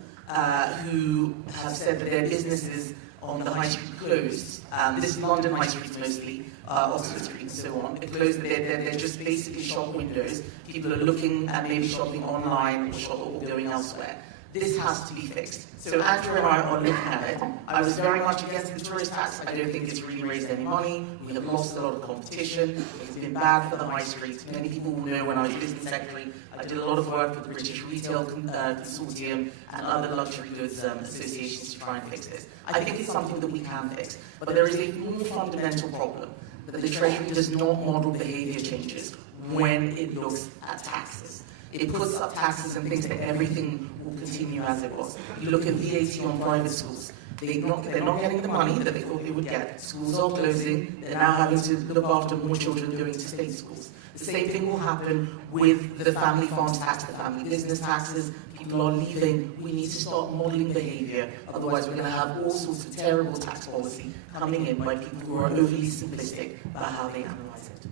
who have said that their businesses on the high street closed. This is London high streets mostly, Oxford Street and so on. It closed, they're just basically shop windows. People are looking at maybe shopping online or going elsewhere. This has to be fixed. So Andrew and I are looking at it. I was very much against the tourist tax. I don't think it's really raised any money. We have lost a lot of competition. It's been bad for the high streets. Many people will know when I was business secretary, I did a lot of work with the British Retail Consortium and other luxury goods associations to try and fix this. I think it's something that we can fix. But there is a more fundamental problem, that the Treasury does not model behaviour changes when it looks at taxes. It puts up taxes and thinks that everything will continue as it was. You look at VAT on private schools. They're not getting the money that they thought they would get. Schools are closing. They're now having to look after more children going to state schools. The same thing will happen with the family farms tax, the family business taxes. People are leaving. We need to start modelling behaviour. Otherwise, we're going to have all sorts of terrible tax policy coming in by people who are overly simplistic about how they analyse it.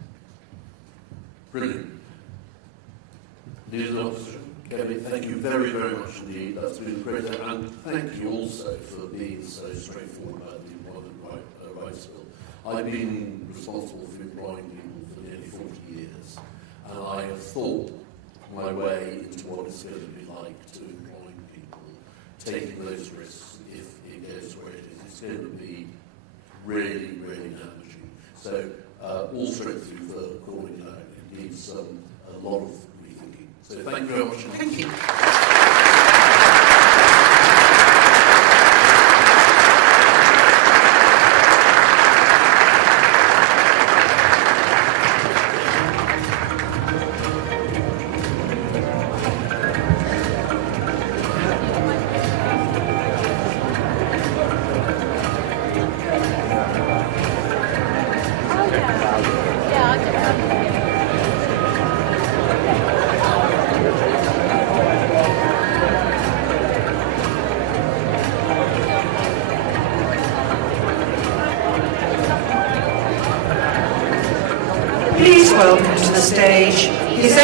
Brilliant. Dear Officer Kemi, thank you very, very much indeed. That's been great. And thank you also for being so straightforward about the Employment Rights Bill. I've been responsible for employing people for nearly 40 years, and I have thought my way into what it's going to be like to employ people, taking those risks if it goes where it is. It's going to be really, really damaging. So all strength to you for calling it out. It needs a lot of rethinking. So thank you very much. Thank you.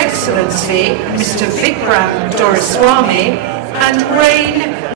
Excellency Mr. Vikram Doraiswamy and Rain